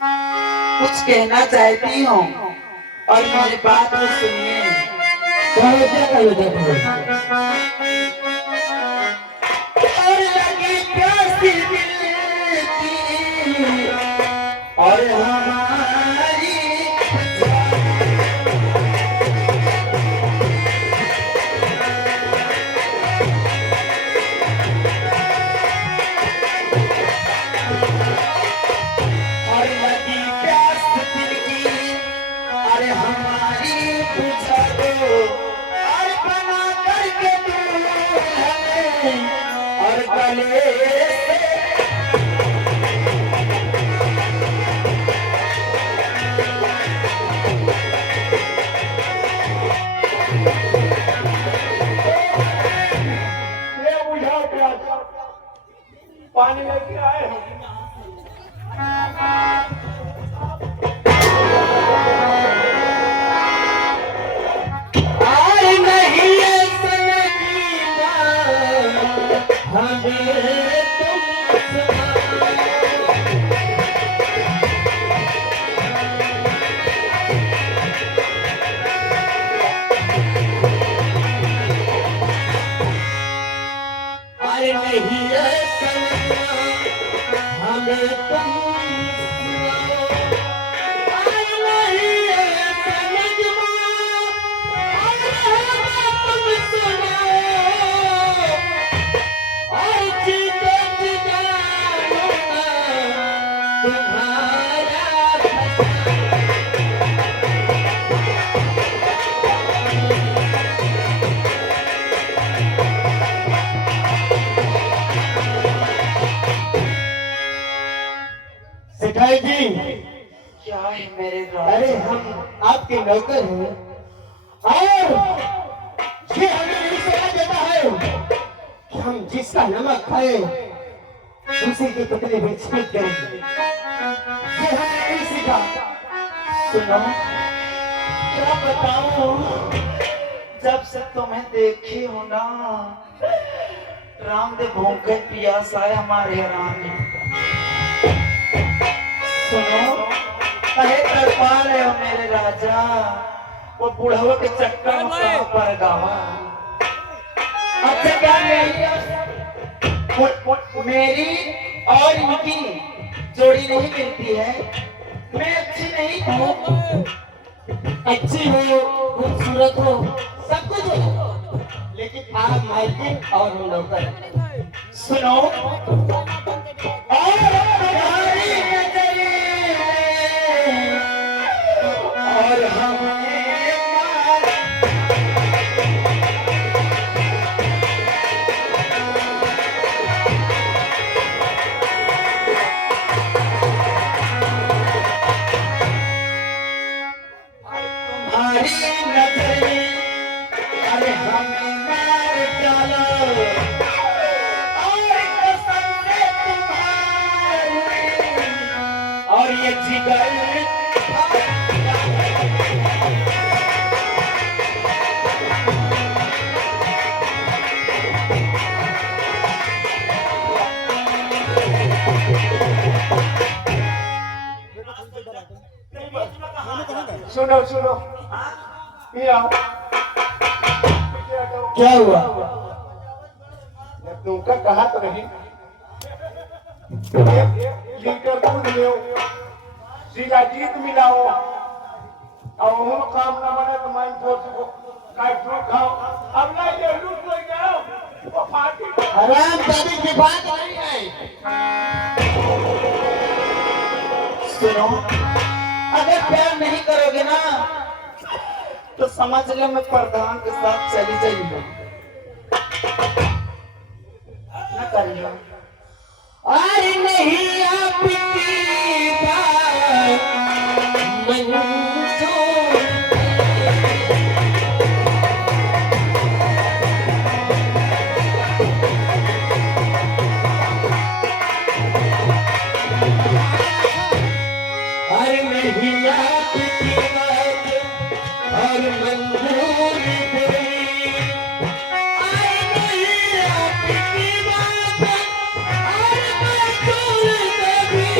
कुछ कहना चाहती हूँ और मेरी बात को सुनिए। और लगी प्यासी दिल की और हमारी और लगी प्यास दिल की और हमारी बुझा दो और बना करके दूल्हन और गले से ये बुझाओ प्यास, पानी लेके आए हो। आई नहीं है सनगीना हमें तुम सुनाओ। आई नहीं है सनगीना हमें तुम सुनाओ। आई नहीं है सनगीना हमें तुम सुनाओ। और जीते जी जानो ना तुम्हारा सिखाई जी। क्या है मेरे अरे राजा? हम आपके नौकर हैं और ये हमें नहीं सलाह देता है कि हम जिसका नमक खाए उसी के टुकड़े भी छींट करेंगे। ये हमें नहीं सीखा। सुनो क्या बताऊं, जब से तुम्हें देखी हो ना, रामदेव भूखे पियासा है हमारे रानी। सुनो, कहे तड़पा रहे हो मेरे राजा, वो बुढ़ावा के चक्कर में कहाँ पर गावा। अच्छा क्या मेरी और इनकी जोड़ी नहीं मिलती है? मैं अच्छी नहीं हूँ? अच्छी हो, खूबसूरत हो, सब कुछ हो, लेकिन आप मालकिन और हम नौकर। सुनो, और तुम्हारी नजरें और हमें अरे हमें मार डालो और कसम से तुम्हारी और ये जिगर सुनो सुनो, ये आओ। क्या हुआ? तुमका कहा तो नहीं, लीटर दूध ले सीधा जीत मिलाओ और हम काम ना बने तो माइन फोर्स को काटो खाओ। अब ना ये लूट ले जाओ, वो पार्टी हराम जादी की बात नहीं है। सुनो, अगर प्यार नहीं करोगे ना तो समझ लो मैं प्रधान के साथ चली जाइए न करियो। अरे नहीं आपकी बात मंजूर। अरे नहीं आपकी बात और मंजूर हुई। अरे नहीं आपकी बात और मंजूर कभी।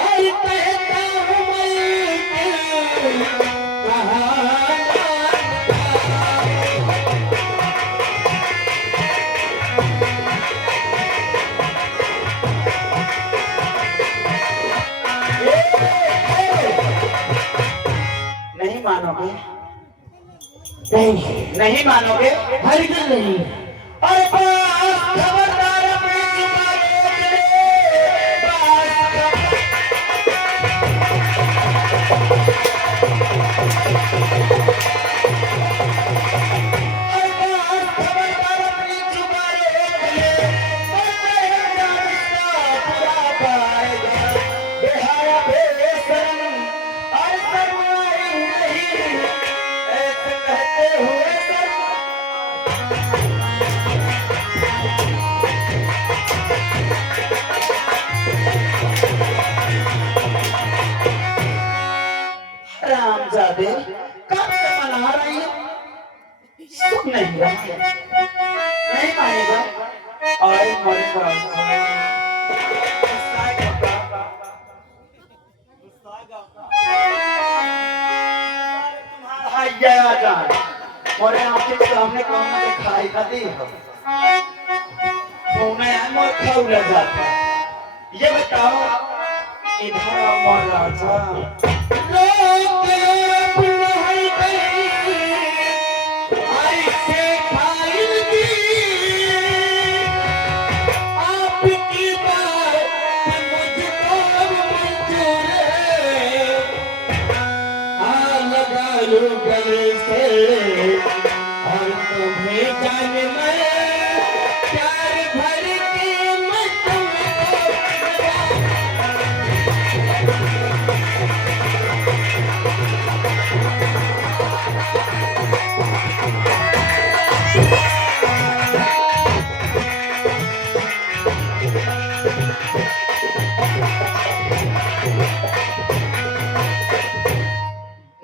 और कहता हूँ मैं कहाँ नहीं मानोगे? नहीं, नहीं मानोगे? हरगिज़ नहीं। अरे बस खबरदार अपनी जुबान रामजादे कब से मना रही है, सुन नहीं रहा, नहीं मानेगा और मरेगा। मोरे आंखें के सामने कौन ना दिखाई ना दी मोर खौला जाता। ये बताओ इधर आओ मोर राजा। और तुम्हें जाने में प्यार भर के मत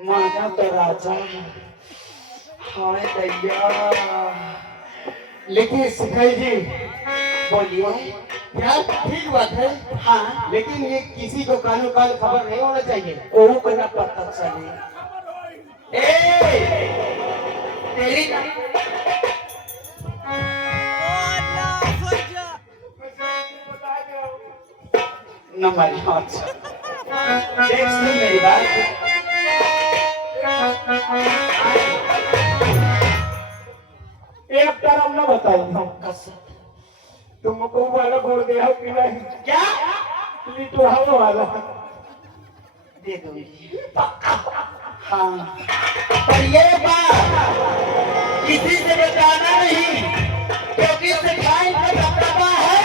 माना तो राजा हाय दैया। लेकिन सिखाई जी, बोलिए। प्यार ठीक बात है, हाँ, लेकिन ये किसी को कानो कान खबर नहीं होना चाहिए। वो को ना पता चले। ए, तेरी नंबर अच्छा। देख सुन मेरी बात। एक तरफ न बताऊंगा कसम। तुमको वाला बोल दे हो कि नहीं क्या लिटो हवा वाला दे दूंगी पक्का। हाँ, पर ये बात किसी से बताना नहीं, क्योंकि सिखाई का दबदबा है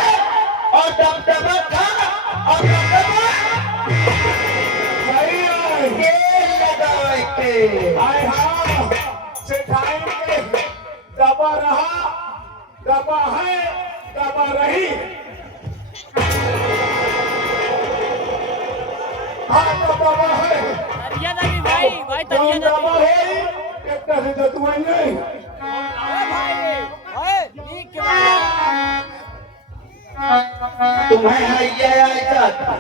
और दबदबा था और दबदबा सही है तेल लगा के। आए हाँ सिखाई के दबा रहा दबा है दबा रही हाँ तो दबा है तरिया दादी भाई भाई कौन तरिया दबा दादी है एक तरह से तो नहीं अरे भाई ओए ठीक के बात तुम्हें हैया ऐसा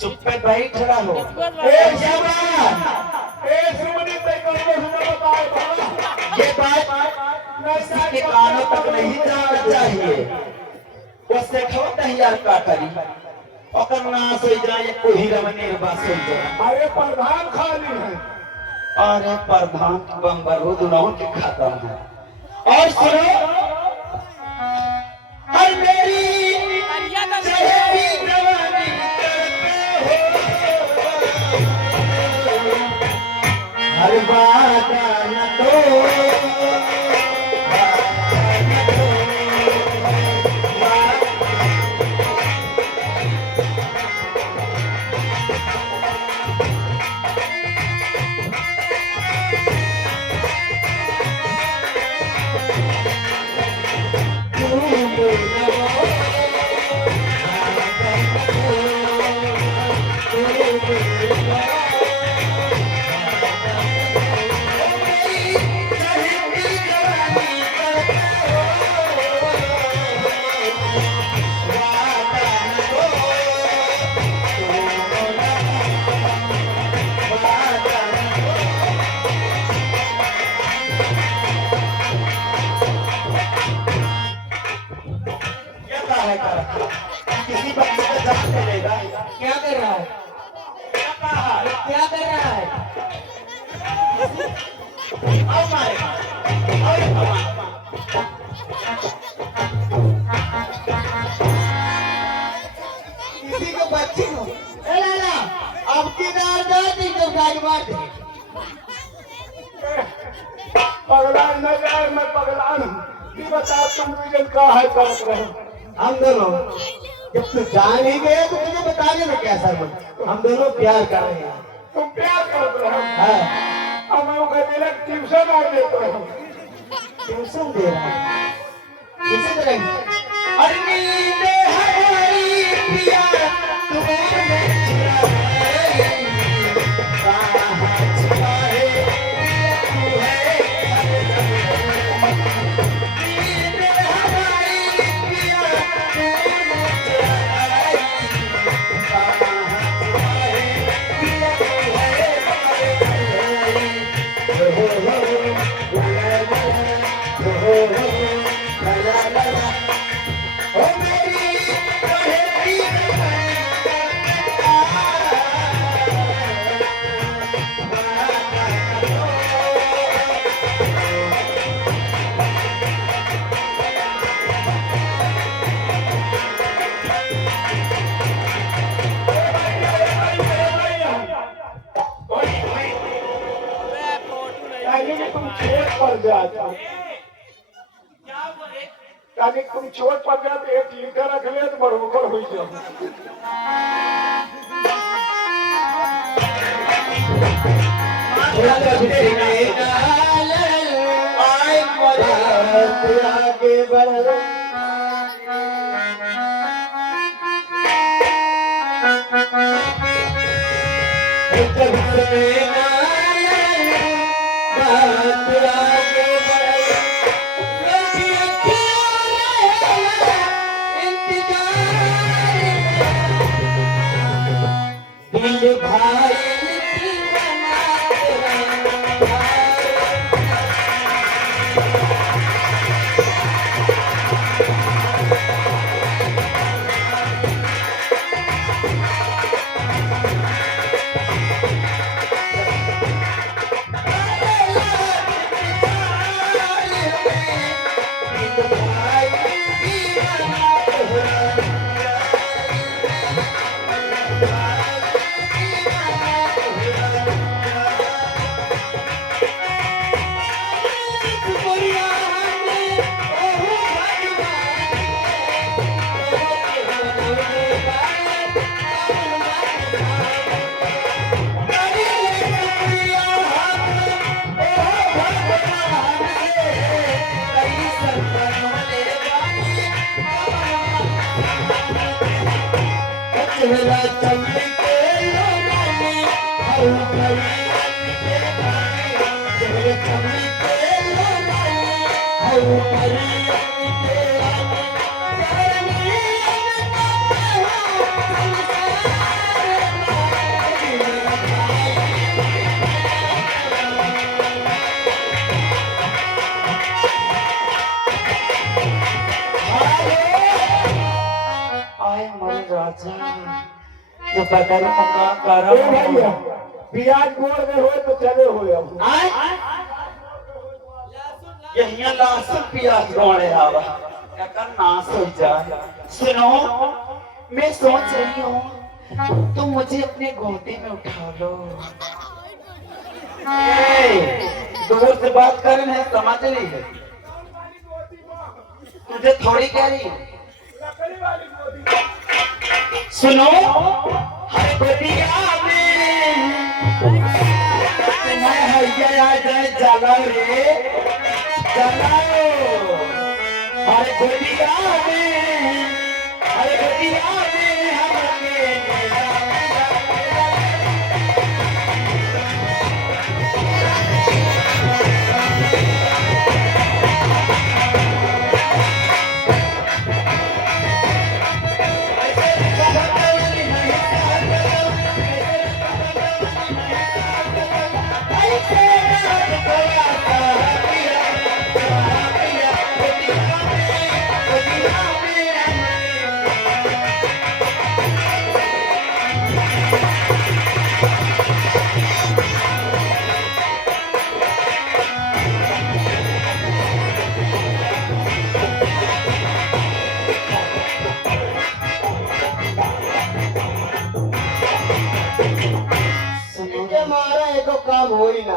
चुप पे बैठ रहा हो। ए जवान ए सुमनी ते को सुना बताए बाबा ये बात किसी के कानों तक नहीं जाना चाहिए। उससे खो तैयार का करी और नाश हो जाए कोई रमनीर बात सुन जाए। अरे प्रधान खाली है अरे प्रधान बम्बर हो दोनों के खाता है। और सुनो, हर मेरी तरिया दादी चढ़ती जवानी करते हो, हर बात न तो किसी बच्चे का जान मिलेगा। क्या कर रहा है? क्या कहा? क्या कर रहा है? आओ मारे, किसी को बच्ची हो? ए लाला, अब की दाल दादी को गाज मार दे। पगला न जाए मैं पगला नहीं बता तुम विजन का है करत रहे हम दोनों जब तू जान ही गए तो तुझे बताने में क्या शर्म। हम दोनों प्यार कर रहे हैं। तुम प्यार करत रहे हाँ, अब मैं उनका दिलक ट्यूशन आ देता हूँ ट्यूशन दे रहा है किसी तरह की। और नींदे हमारी पिया तुम्हें छुड़ाए, कहाँ छुड़ाए तू है। नींदे हमारी पिया तुम्हें छुड़ाए, कहाँ छुड़ाए पिया तू है। ला ला ला ला ओ मेरी चढ़ती अबे फोटो नहीं यानी कि तुम चोट पड़ जाता क्या बोले? यानी तुम चोट पड़ जाते एक लीटर रख ले तो बरोबर हो जाओ आगे बढ़ आगे आए मोर राजा जो बदल का ए करम भैया प्याज मोड़ में हो तो चले हो अब यही लहसुन प्याज गोड़े आवा का नाश हो जाए। सुनो, मैं सोच रही हूँ तुम मुझे अपने गोदी में उठा लो। दूर से बात कर रहे हैं, समझ रही है? तुझे थोड़ी कह रही लकड़ी वाली मोदी सुनो, हर गोदिया में मैं हैया आ जाए जलाओ रे जलाओ। हर गोदिया में हमके हमारा एको काम हो ही ना।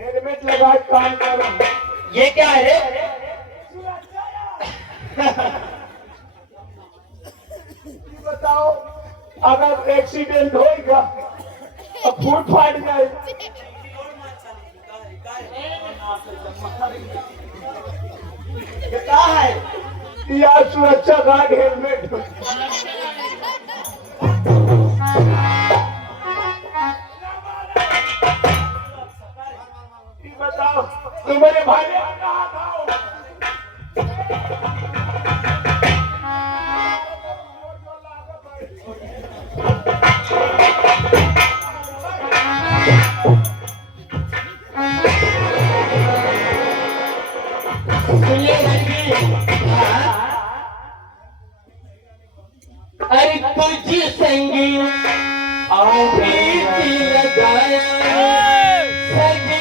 हेलमेट लगा के काम करो। ये क्या है रे? बताओ अगर एक्सीडेंट होएगा अब फूट फाट जाए ये क्या है? या सुरक्षा गार्ड हेलमेट ये बताओ तुम्हारे भाई ने कहा था अरे तुझी संगी प्रीति लगाया सजनी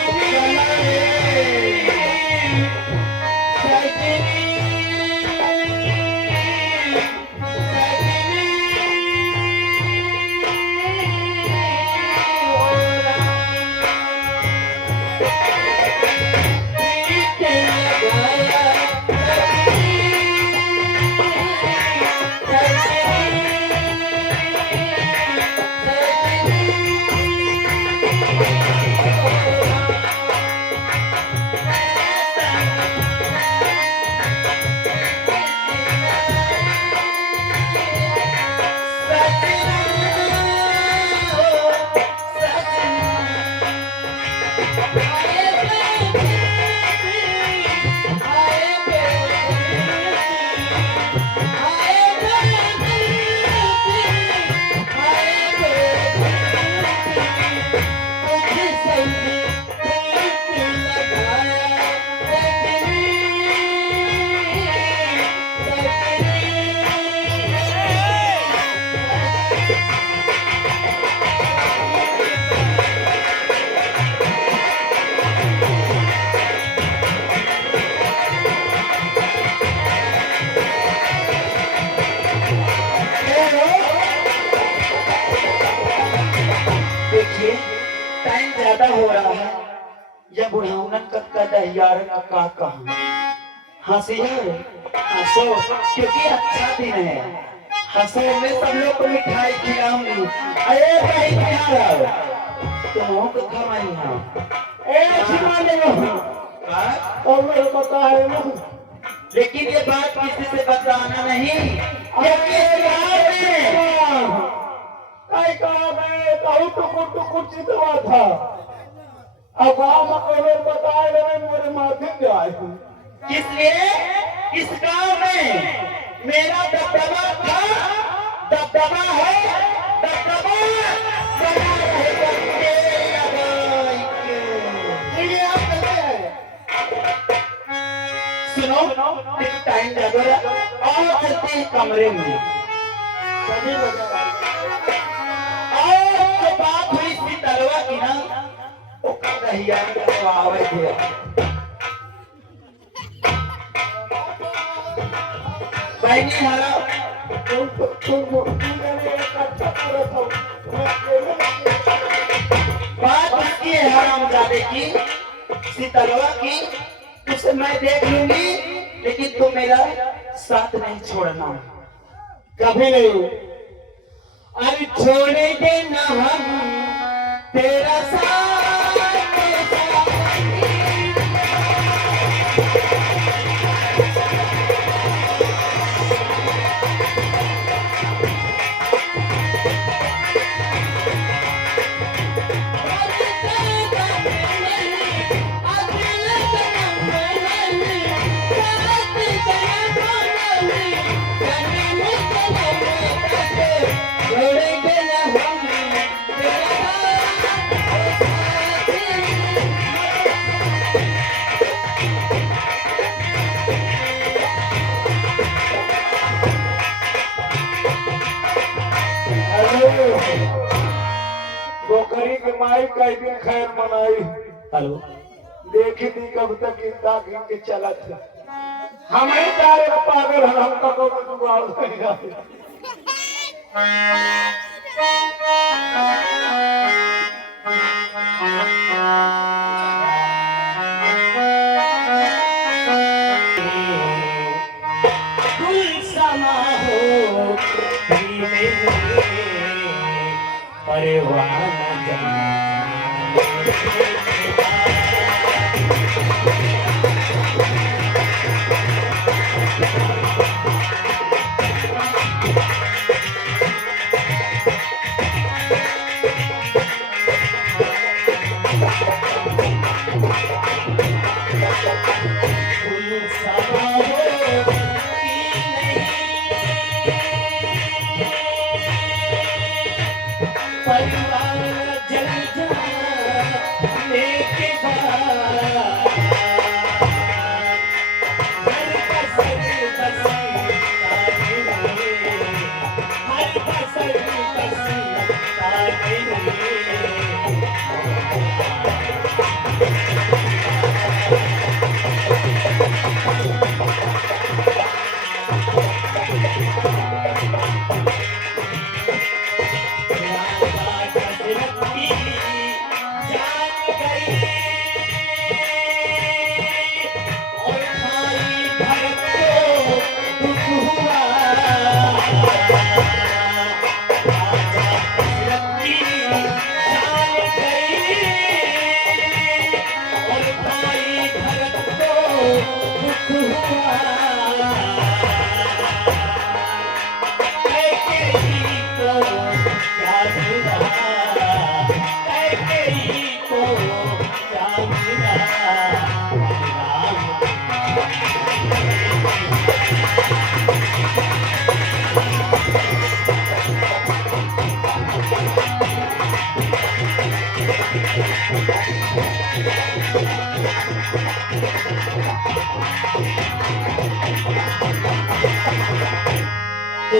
ज्यादा हो रहा है या बुढ़ाउनन का दहियार का कहा हंसी है हंसो क्योंकि अच्छा दिन है हंसो में सब लोग को मिठाई खिलाऊंगी अरे भाई क्या तुम को खवाई हाँ ए छिपाने और मेरे बताए ना लेकिन ये बात किसी से बताना नहीं क्योंकि इस गाँव में कई कहा मैं कहूँ टुकुर चितवा था अब गाँव में कोई बताए ना मेरे माथे पे आए इसलिए इस गांव में मेरा दबदबा था दबदबा है दबदबा बना रहेगा तेरा भाई के। ये आप कहते हैं सुनो एक टाइम दे दो और चलते हैं कमरे में सभी लोग और जो बात हुई थी तलवा की ना वो कर रही है आवे थे बहनी हरा बात उसकी है हरामजादे की सीतलवा की उसे मैं देख लूंगी लेकिन तू मेरा साथ नहीं छोड़ना कभी नहीं अरे छोड़ेंगे ना हम तेरा साथ बोकरी के माई कई दिन खैर मनाई हेलो देखी थी कब तक इंता गिन के चला था हमें चारे का पागल है हम कब दोस्तों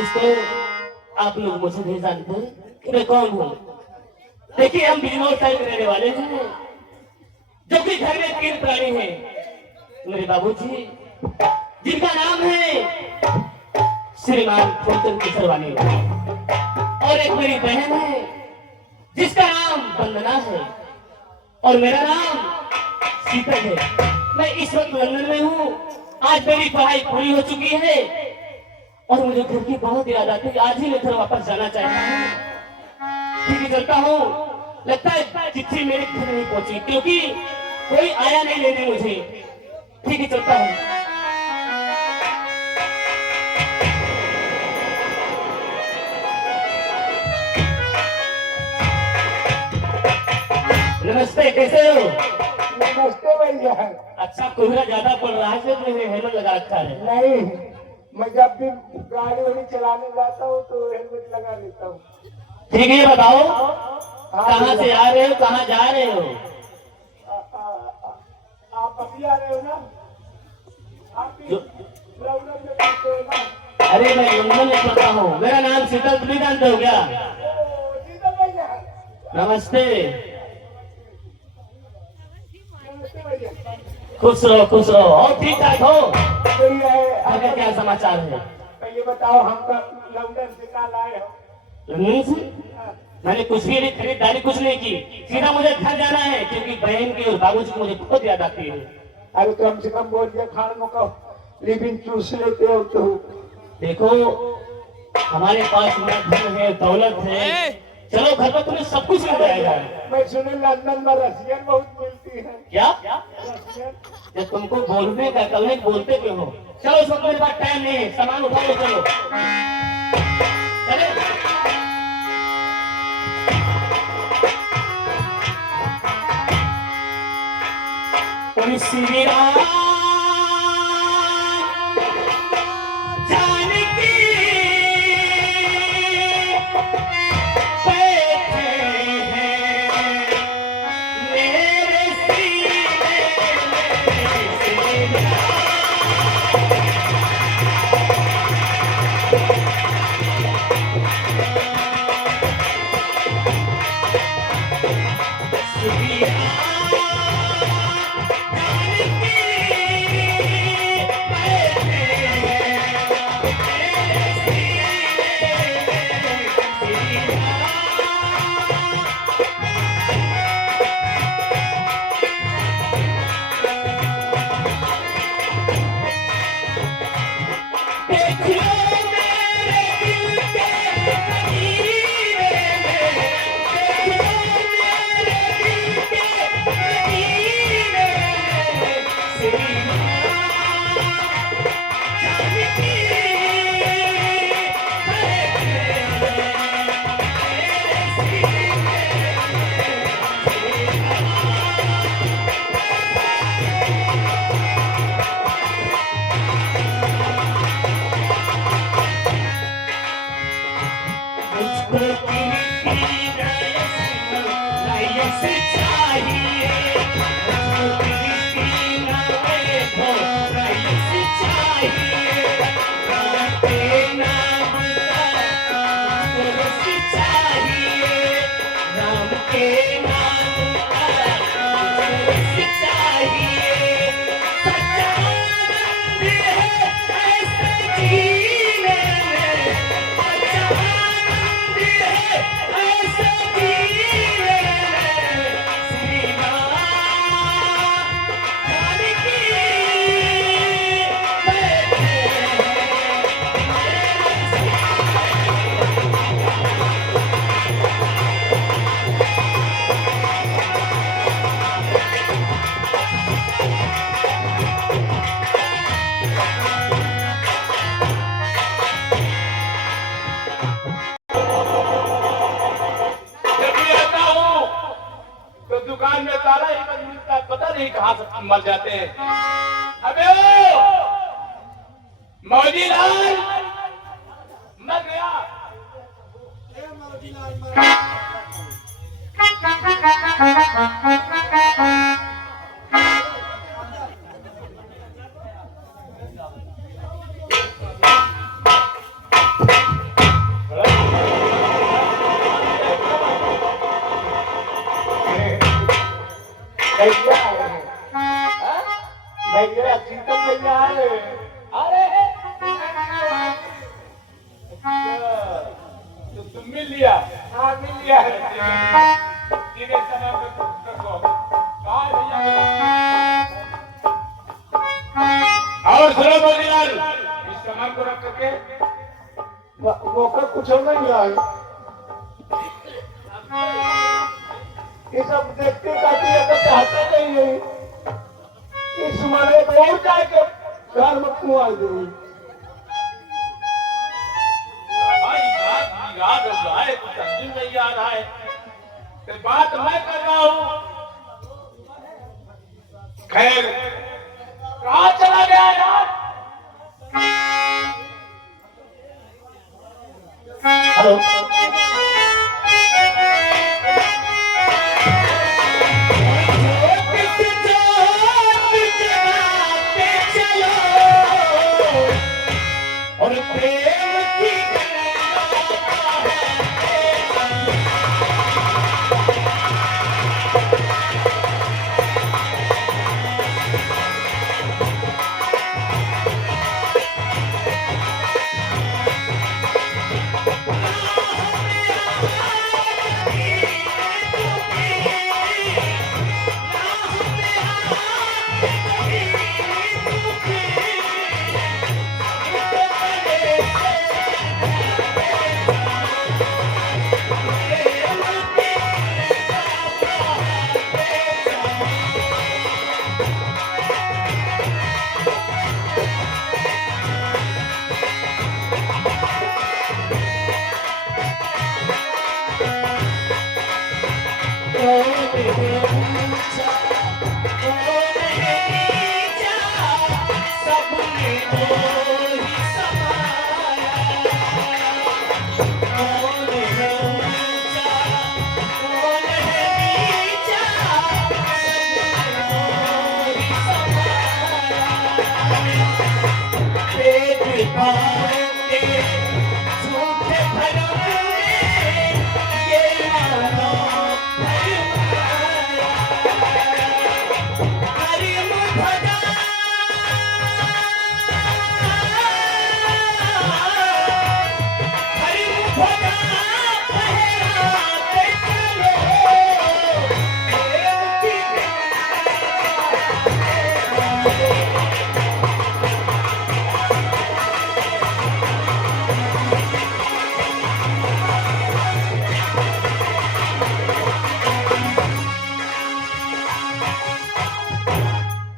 आप लोग मुझे नहीं जानते कि मैं कौन हूँ। देखिए हम बिजनौर साइड में रहने वाले हैं जो कि घर में 3 प्राणी हैं। मेरे बाबूजी जिनका नाम है श्रीमान फूलचंद किशोरवानी और एक मेरी बहन है जिसका नाम वंदना है और मेरा नाम शीतल है। मैं इस वक्त लंदन में हूँ। आज मेरी पढ़ाई पूरी हो चुकी है और मुझे घर की बहुत याद आती है। आज ही मैं घर वापस जाना चाहता हूँ। ठीक है, चलता हूँ। लगता है चिट्ठी मेरे घर नहीं पहुंची क्योंकि कोई आया नहीं लेने मुझे। ठीक है, चलता हूँ। नमस्ते, कैसे हो? नमस्ते भैया। अच्छा, कोहरा ज्यादा पड़ रहा है तो हेलमेट लगा रखा है। नहीं, मैं जब भी गाड़ी वाड़ी चलाने जाता हूँ तो हेलमेट लगा लेता हूँ। ठीक है, ये बताओ कहाँ से आ रहे हो, कहाँ जा रहे हो? आप अभी आ रहे हो ना? आप भी लंदन में पढ़ते हो ना? अरे मैं लंदन में पढ़ता हूँ। मेरा नाम शीतल, तुम नहीं जानते हो क्या? ओ, शीतल भैया। नमस्ते, नमस्ते भैया। खुश रहो, खुश रहो। और ठीक ठाक हो? बढ़िया है। आपका क्या समाचार है? तो ये बताओ, हम तो लंदन से कल आए हो। लंदन से? मैंने कुछ भी नहीं, खरीदारी कुछ नहीं की। सीधा मुझे घर जाना है क्योंकि बहन की और बाबूजी की मुझे बहुत याद आती है। अरे कम से कम बोल दिया खाने को लिविंग चूस लेते हो तो। देखो, हमारे पास ना धन है, दौलत है। चलो, घर पर तुम्हें सब कुछ मिल जाएगा। मैं सुने लंदन में रसियन बहुत मिलती है। क्या? रसियन? जब तुमको बोलने का कल नहीं बोलते क्यों हो? चलो, इस वक्त मेरे पास टाइम नहीं है। सामान उठा लो, चलो चले। बोल श्री राम जानकी बैठे हैं मेरे सीने में श्री दुकान में ताला ही नहीं मिलता, पता नहीं कहाँ से मर जाते हैं। अबे ओ मौजीलाल मर गया। भैया शीतल भैया आए। अरे तो तुम मिल लिया? हाँ मिल गया है। सीधे समय पे तुम कन्वीनर इस सामान को रख करके मौका कुछ होगा नहीं आए ये सब देखते काटी अगर चाहते नहीं है इस मारे तो और जाके घर में कुआं गई याद हो रहा है कुछ अंतिम नहीं आ रहा है तो बात मैं कर रहा हूँ खैर कहाँ चला गया यार हेलो और प्रेम की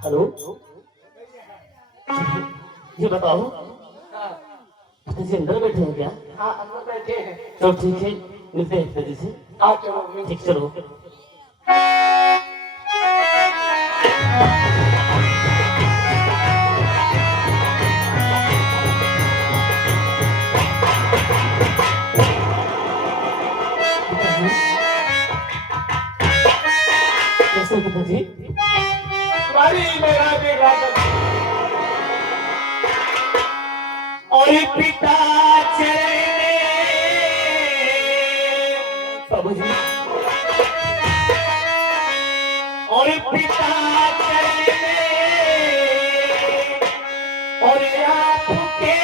हेलो ये बताओ पिताजी अंदर बैठे हैं क्या? हाँ अंदर बैठे हैं चलो ठीक है मिलते हैं पिताजी से हाँ चलो ठीक चलो कैसे हो पिताजी? तुम्हारी मेरा देखा और पिता चले बाबूजी और पिता चले और आपके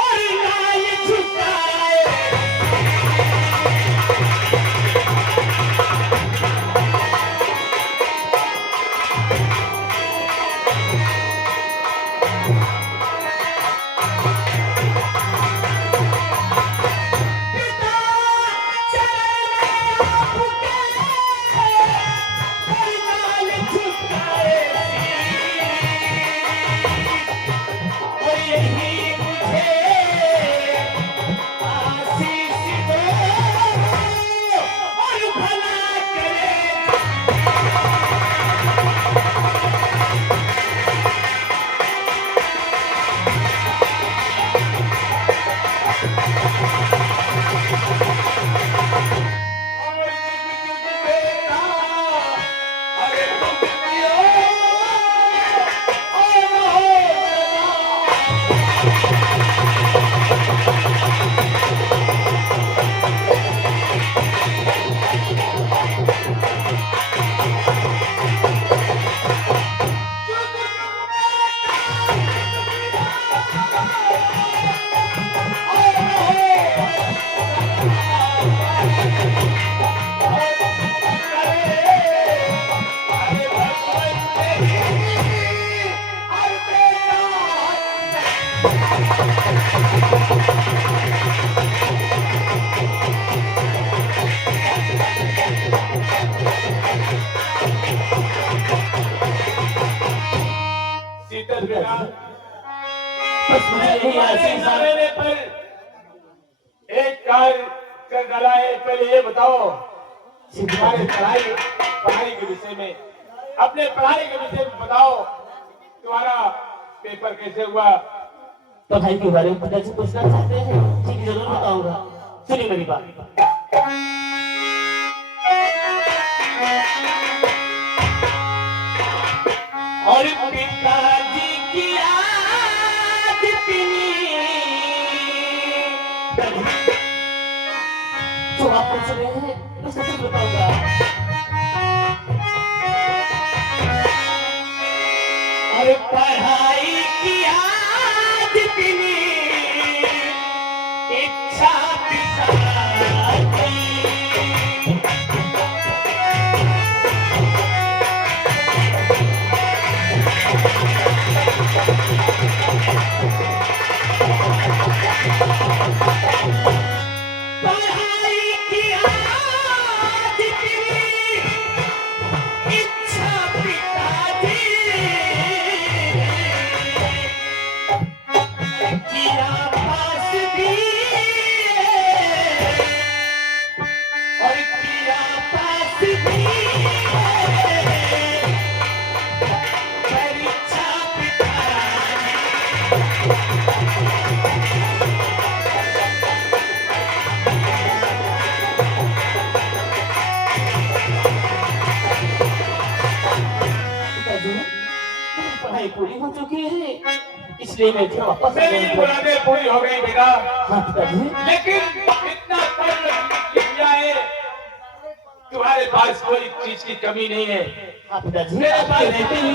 और लाल झुकाए शीतल बेटा, बस मुझे यही आशीष है। मेरे पर एक कार का गला है। पहले ये बताओ तुम्हारे पढ़ाई के विषय में, अपने पढ़ाई के विषय में बताओ, तुम्हारा पेपर कैसे हुआ? पढ़ाई के बारे में पिताजी पूछना चाहते हैं? ठीक, जरूर बताऊंगा। सुनिए मेरी बात। और पिताजी की याद जो आप पूछ रहे हैं मैं सच बताऊंगा। और पढ़ाई की याद इच्छा पिताजी पढ़ाई पूरी हो चुकी है, इसलिए मैं घर वापस मेरी मुरादें पूरी हो गई बेटा, हाँ पिताजी। लेकिन इतना पढ़ लिख लिया है, तुम्हारे पास कोई चीज की कमी नहीं है। हाँ पिताजी, मेरे पास रहते हुए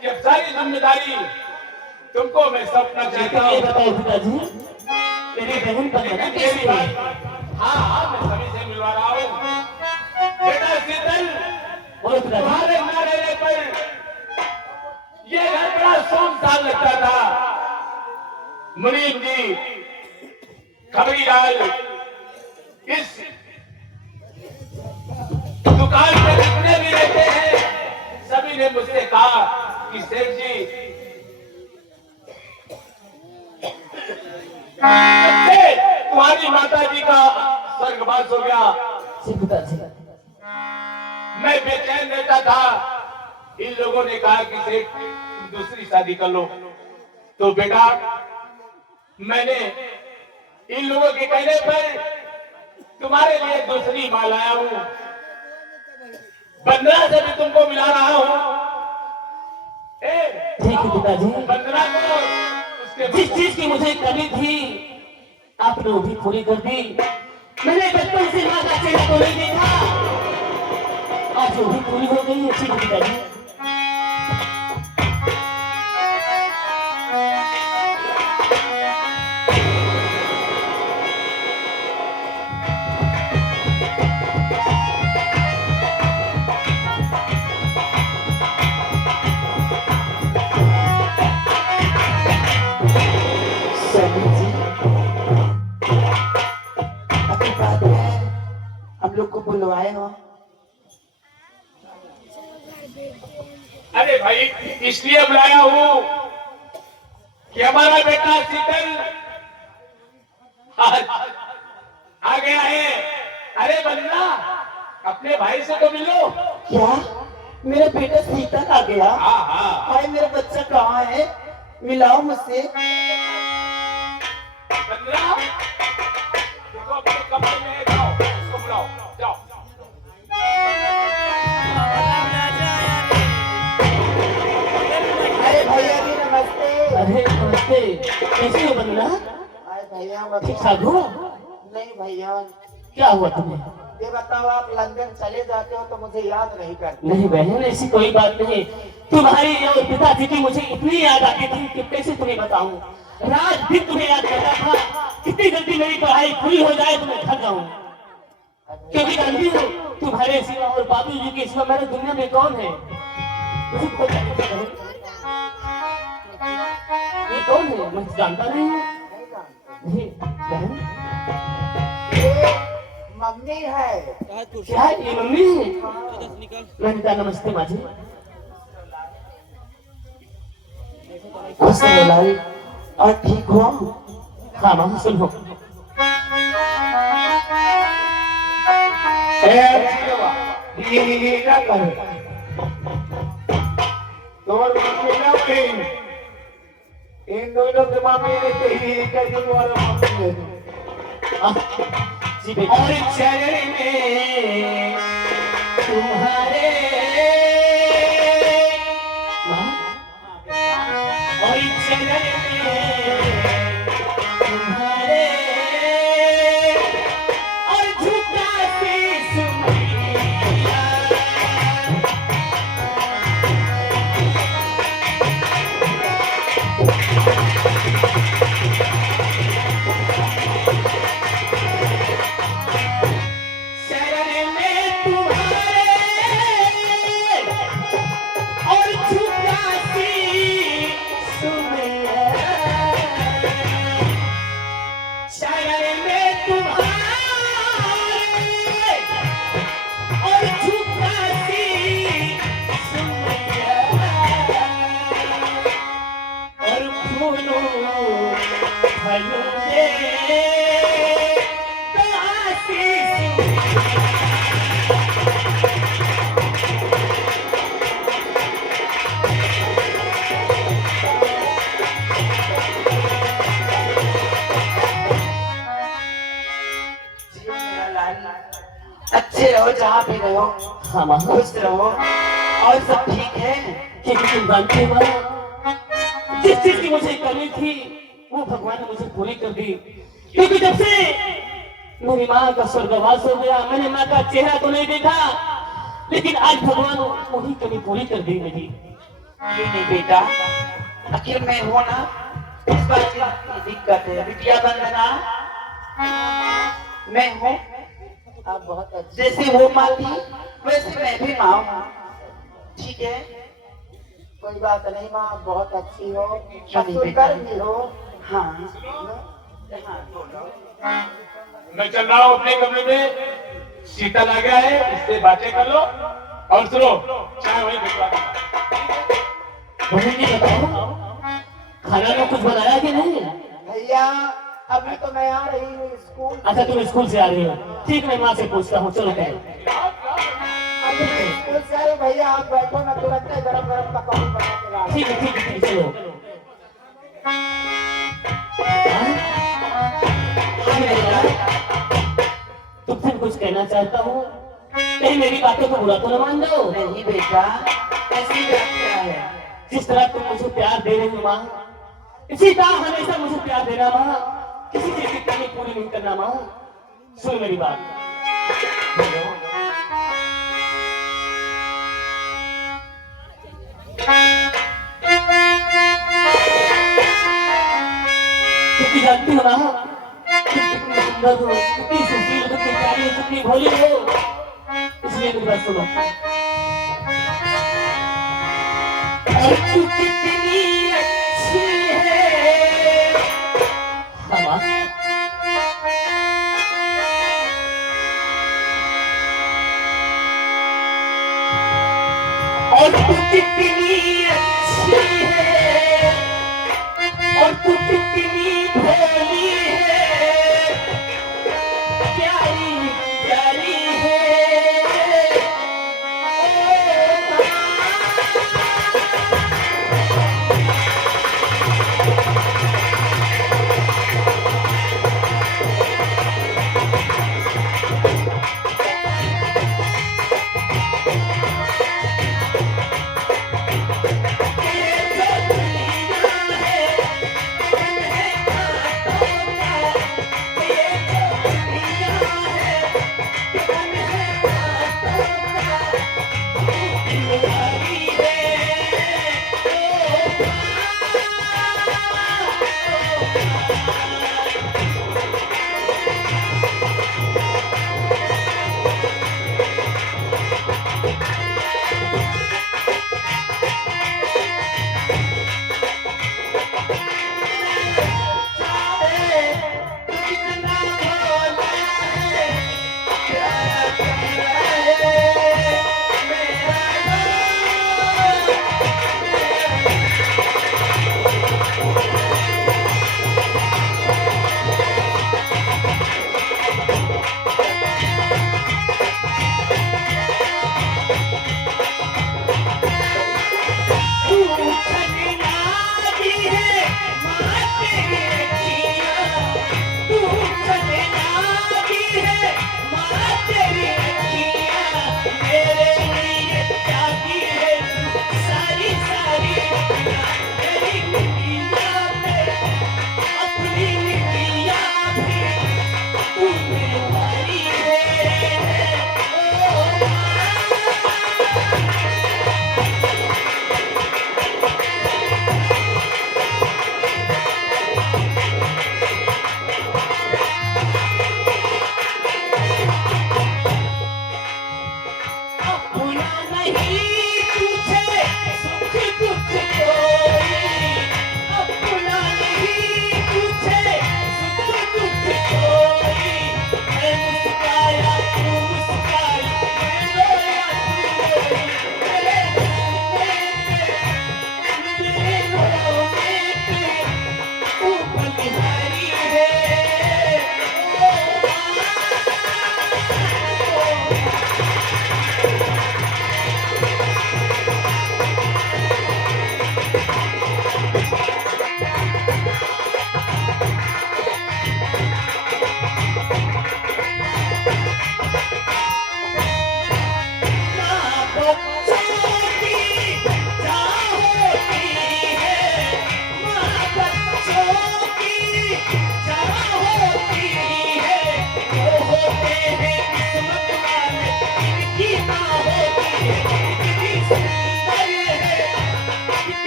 कि अब सारी जिम्मेदारी तुमको मैं सौंपना चाहता ये हूँ। बताओ पिताजी, मेरी बहन का बना मेरी कैसे बात, है? हाँ मैं सभी से मिलवा रहा हूँ। बेटा शीतल, बोलो पिताजी। तुम्हारे न रहने पर ये घर बड़ा सुनसान लगता था। मुनीम जी, खबरीलाल, इस दुकान पे जितने भी रहते हैं सभी ने मुझसे कहा कि सेठ जी तुम्हारी माता जी का स्वर्गवास हो गया। जी पिताजी। मैं बेचैन रहता था, इन लोगों ने कहा कि सेठ तुम दूसरी शादी कर लो। तो बेटा मैंने इन लोगों के कहने पर तुम्हारे लिए दूसरी मां लाया हूँ। बंदना से भी तुमको मिला रहा हूँ। ठीक है पिताजी। बंदना को उसके जिस चीज की मुझे कमी थी आपने वो भी पूरी कर दी। मैंने बचपन से माँ का चेहरा को नहीं देखा, आज वो भी पूरी हो गई है। ठीक है पिताजी। हम लोग को बुलवाए हो? अरे भाई इसलिए बुलाया हूँ कि हमारा बेटा शीतल आज आ गया है। अरे बंदना अपने भाई से तो मिलो। क्या मेरा बेटा शीतल आ गया? हाँ हाँ भाई मेरा बच्चा कहाँ है? मिलाओ मुझसे। बंदना देखो अपने कमरे में है, जाओ उसको बुलाओ, जाओ। अरे भैया जी नमस्ते। अरे नमस्ते, कैसे हो बंदना? अरे भैया ठीक ठाक हो? नहीं भैया, क्या हुआ तुम्हें? ये बताओ आप लंदन चले जाते हो तो मुझे याद नहीं करते। नहीं बहन, ऐसी कोई बात नहीं। तुम्हारी और पिताजी की मुझे इतनी याद आती थी कि कैसे तुम्हें बताऊं। रात दिन तुम्हें याद करता था, कितनी जल्दी मेरी पढ़ाई पूरी हो जाए तो मैं थक जाऊं। क्योंकि जानती हो तुम्हारे सिवा और बाबू जी के सिवा मेरे दुनिया में कौन है? मुझे कोई नहीं पता है। ये मैं जानता नहीं हूँ। नहीं बहन, ये मम्मी है। क्या ये मम्मी है? निकल ललिता नमस्ते माँ जी। खुश रहो लाल। और ठीक हो? हाँ माँ सुनो। ये क्या कर तुम्हारे मम्मी ना भाई इन दोनों के मम्मी ने तो ही कैसे तुम्हारा मम्मी ने जी बेटा। और चरण में तुम्हारे माँ और चरण में तुम्हारे और झुका शीश मैया। शरण में तुम्हारे और झुका शीश मैया। शरण में तुम्हारे और झुका शीश मैया। और फूलों फलों दे तो आशीष। जियो मेरा लाल, अच्छे रहो जहाँ भी रहो, हाँ माँ। खुश रहो। और सब ठीक है? क्योंकि तुम जानते हो माँ, जिस चीज की मुझे कमी थी वो भगवान ने मुझे पूरी कर दी। क्योंकि जब से मेरी माँ का स्वर्गवास हो गया मैंने माँ का चेहरा तो नहीं देखा, लेकिन आज भगवान वही कमी पूरी कर दी मेरी। ये नहीं बेटा, आखिर मैं हूँ ना, इस बात की दिक्कत है। बिटिया वंदना, मैं हूँ। आप बहुत अच्छे। जैसे वो माँ थी वैसे मैं भी माँ हूँ, ठीक है? कोई बात नहीं माँ, बहुत अच्छी हो, ससुर कर भी हो। हाँ हाँ, बोलो। मैं चल रहा हूँ अपने कमरे में, शीतल आ गया है, इससे बातें कर लो और सुनो चाय वही भिजवा दूंगा। बहन जी बताओ, खाना में कुछ बनाया कि नहीं? भैया अभी तो मैं आ रही हूँ स्कूल। अच्छा तुम स्कूल से आ रही हो, ठीक मैं माँ से पूछता हूँ। चलो करो। अभी स्कूल से आए भैया, आप बैठो, मैं तुरंत गरम गरम पकौड़ी बना के ला रहा हूँ। ठीक है ठीक है ठीक है, चलो। हाँ भैया, तुमसे कुछ कहना चाहता हूँ, कहीं मेरी बातों को बुरा तो न मान जाओ। नहीं बेटा, ऐसी बात क्या है? जिस तरह तुम मुझे प्यार दे रही हो माँ, इसी तरह हमेशा मुझे प्यार देना माँ, किसी चीज की कमी पूरी नहीं करना माँ। सुन मेरी बात। क्योंकि जानती हो ना, कितनी सुंदर हो, कितनी सुशील, कितनी प्यारी, कितनी भोली हो, इसलिए मेरी बात सुनो। और तू कितनी अच्छी है। हाँ माँ। और तू कितनी अच्छी है, और तू कितनी भोली है, प्यारी प्यारी है। ओ माँ।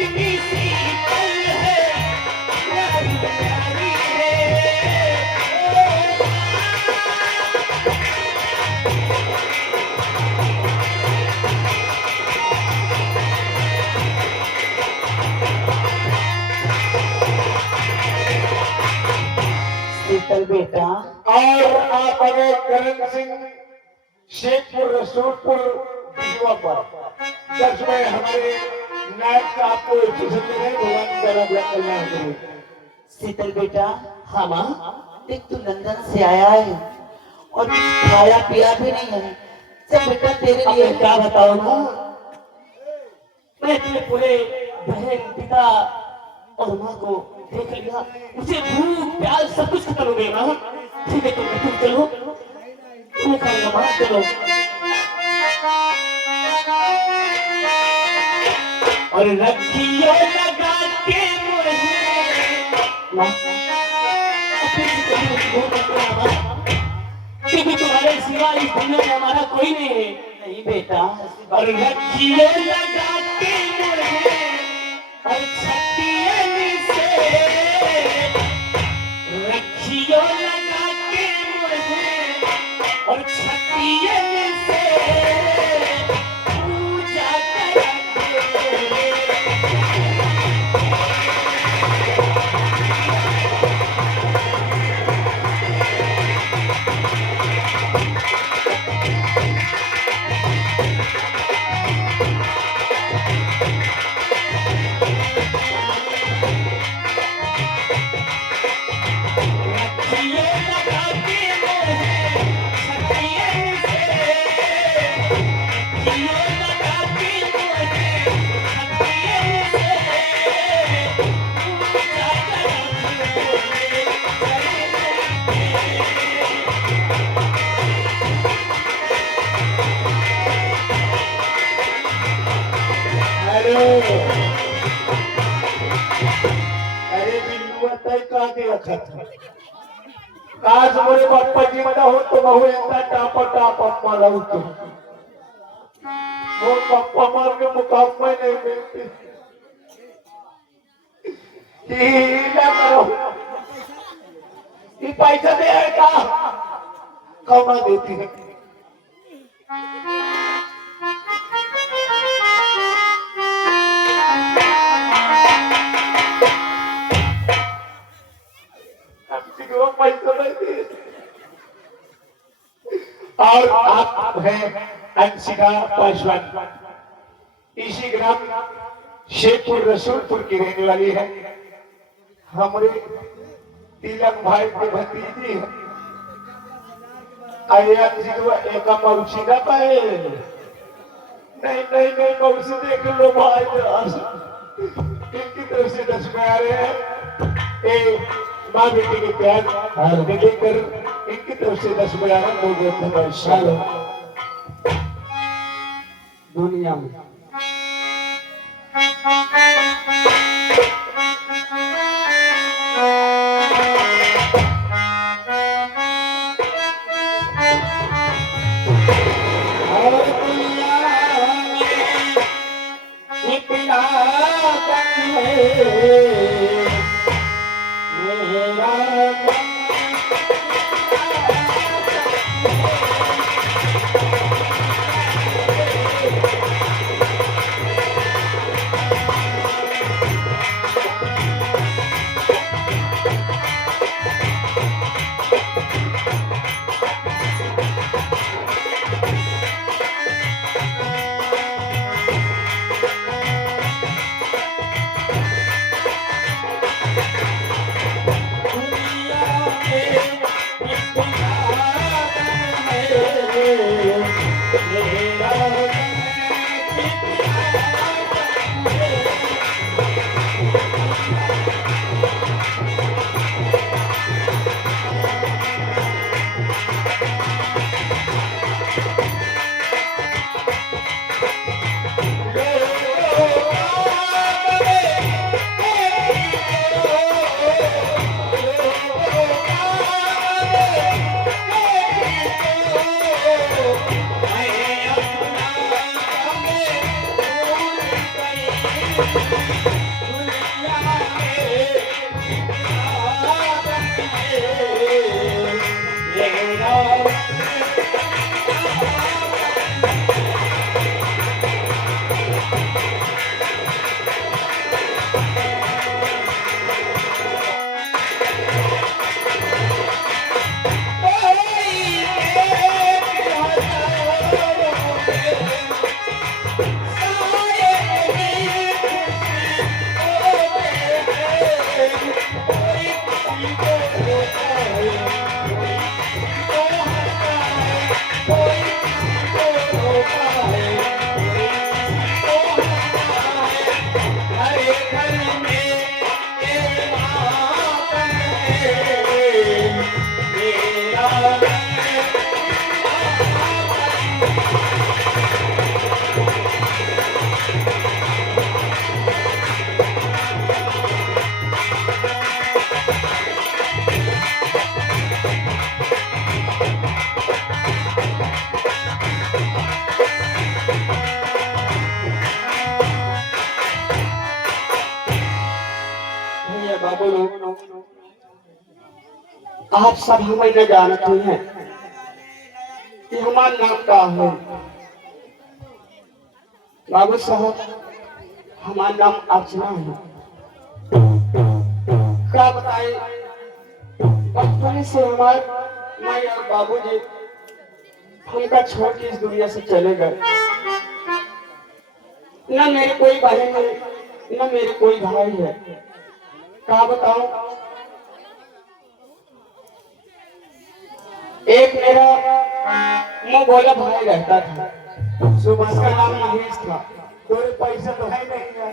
कितनी शीतल है प्यारी प्यारी है। शीतल बेटा, और आप अगर करण सिंह शेखपुर रसूलपुर युवा पर 10 में हमारे नायक साहब को स्टेशन में भगवान का कल्याण करें। शीतल बेटा, हाँ माँ, देख तू लंदन से आया है और कुछ खाया पिया भी नहीं है। सब बेटा तेरे अब लिए मैं क्या बताऊँ ना, मैं अपने पूरे बहन पिता और माँ को देख लिया, मुझे भूख प्यास सब कुछ खत्म हो गया माँ। ठीक है तुम चलो, तुम्हें खाऊंगा माँ, चलो। और रखियो लगा के मुझे माँ, अपने से कभी मुझे भूख मत लगा माँ, क्योंकि तुम्हारे सिवा इस दुनिया में हमारा कोई नहीं है। नहीं बेटा, और रखियो लगा के मुझे और छतियन से, रखियो लगा के मुझे और छतियन से पूजा करेंगे। रखियो लगा के मुझे छतियन से, रखियो लगा के मुझे छतियन से पूजा करेंगे। अरे बिल्लू तय कहा के रखा था। काश मोरे बापा जी मना हो तो बहु इतना टापा टापा मारा तो मोर पापा मार के मुकाम में नहीं मिलती। हीला करो, ये पैसा दे है का कौन देती है। पैसा नहीं दिए। और आप हैं अंशिका पासवान, इसी ग्राम शेखपुर रसूलपुर की रहने वाली है, हमारे तिलक भाई के भतीजी है। आइए अंशिका एक मौसी का पाए, नहीं नहीं नहीं मौसी देख लो भाई, इनकी तरफ से 10 में आ रहे हैं। माँ बेटी के प्यार देकर इनकी तरफ से 10 बजाना बहुत बहुत धन्यवाद। दुनिया में भैया बाबू लोग, आप सब हमें न जानते हैं कि हमारा नाम का है। बाबू साहब, हमारा नाम अर्चना है। क्या बताए, बचपन से मैं और बाबूजी हमका छोड़ के इस दुनिया से चले गए। न मेरे कोई बहन है, न मेरे कोई भाई है। क्या बताऊं, एक मेरा मुंह बोला भाई रहता था, सुबह उसका का नाम महेश था। तोरे पैसा तो है नहीं है,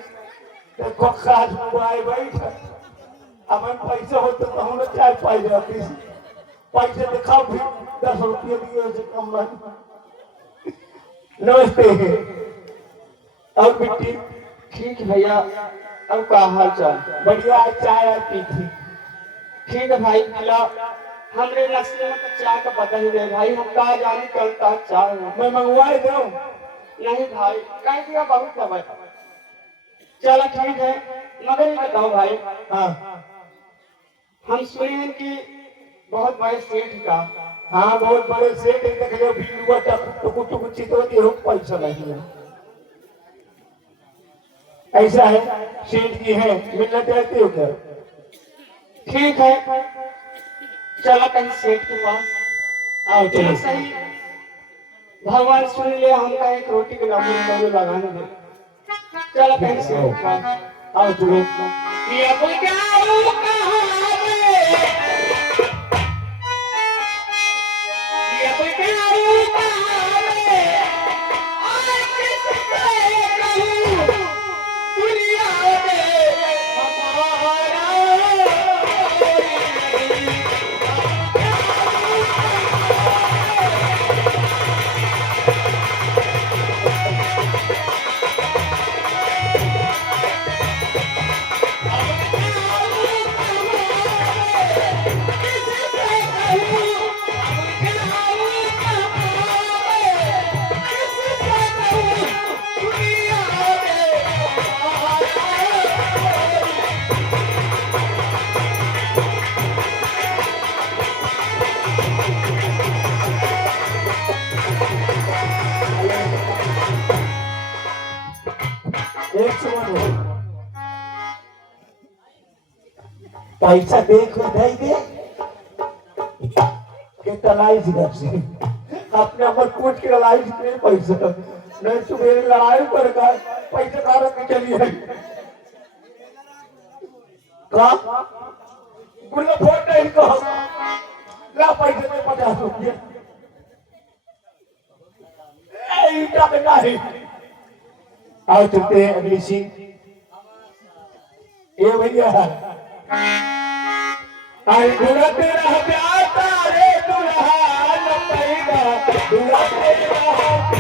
तो कोखा मोबाइल बैठ अमन पैसा हो तो हम लोग चाय पाई जाती। पैसे दिखाओ भी 10 रुपये दिए से कम नहीं। नमस्ते। और बेटी ठीक है भैया, अब का हाल चाल? बढ़िया, चाय पी थी। ठीक है भाई, मिला हमरे नक्शे में तो चाय का पता ही नहीं भाई, हम कहा जाने चलता चाय है। मैं मंगवाए दूं? नहीं भाई, कह दिया बहुत है। चलो ठीक है, मगर ये बताओ भाई, हाँ हम सुने हैं कि बहुत बड़े सेठ का। हाँ, बहुत बड़े सेठ है, देख लो बिल्लुआ टुकु टुकु चितवती हो, पैसा नहीं है। ऐसा है, सेठ जी है, मिलना चाहते हो क्या? ठीक है, चलो कहीं सेठ के पास। आओ चलो। सही, भगवान सुन ले, हमका एक रोटी के नाम लगाने दे। चलो कहीं सेठ के पास। आओ चलो। ये अब जाऊं कहाँ रे? ये अब जाऊं कहाँ रे? और किससे कहूं दुनिया में हमारा कोई नहीं। एक सेकंड, पैसा देखो दे दे के तलाई जिधर से अपने अमर कोट के लड़ाई जितने पैसा नहीं, सुबह लड़ाई पर का पैसा खा रख के चली है। का गुल्ला फोड़ नहीं कहा, ला पैसे में 50 रुपये ईटा पे नहीं। आओ चलते हैं अगली सीन। ये भैया आई दूल्हा तेरा प्यार तारे दुल्हा न पैदा, दूल्हा तेरा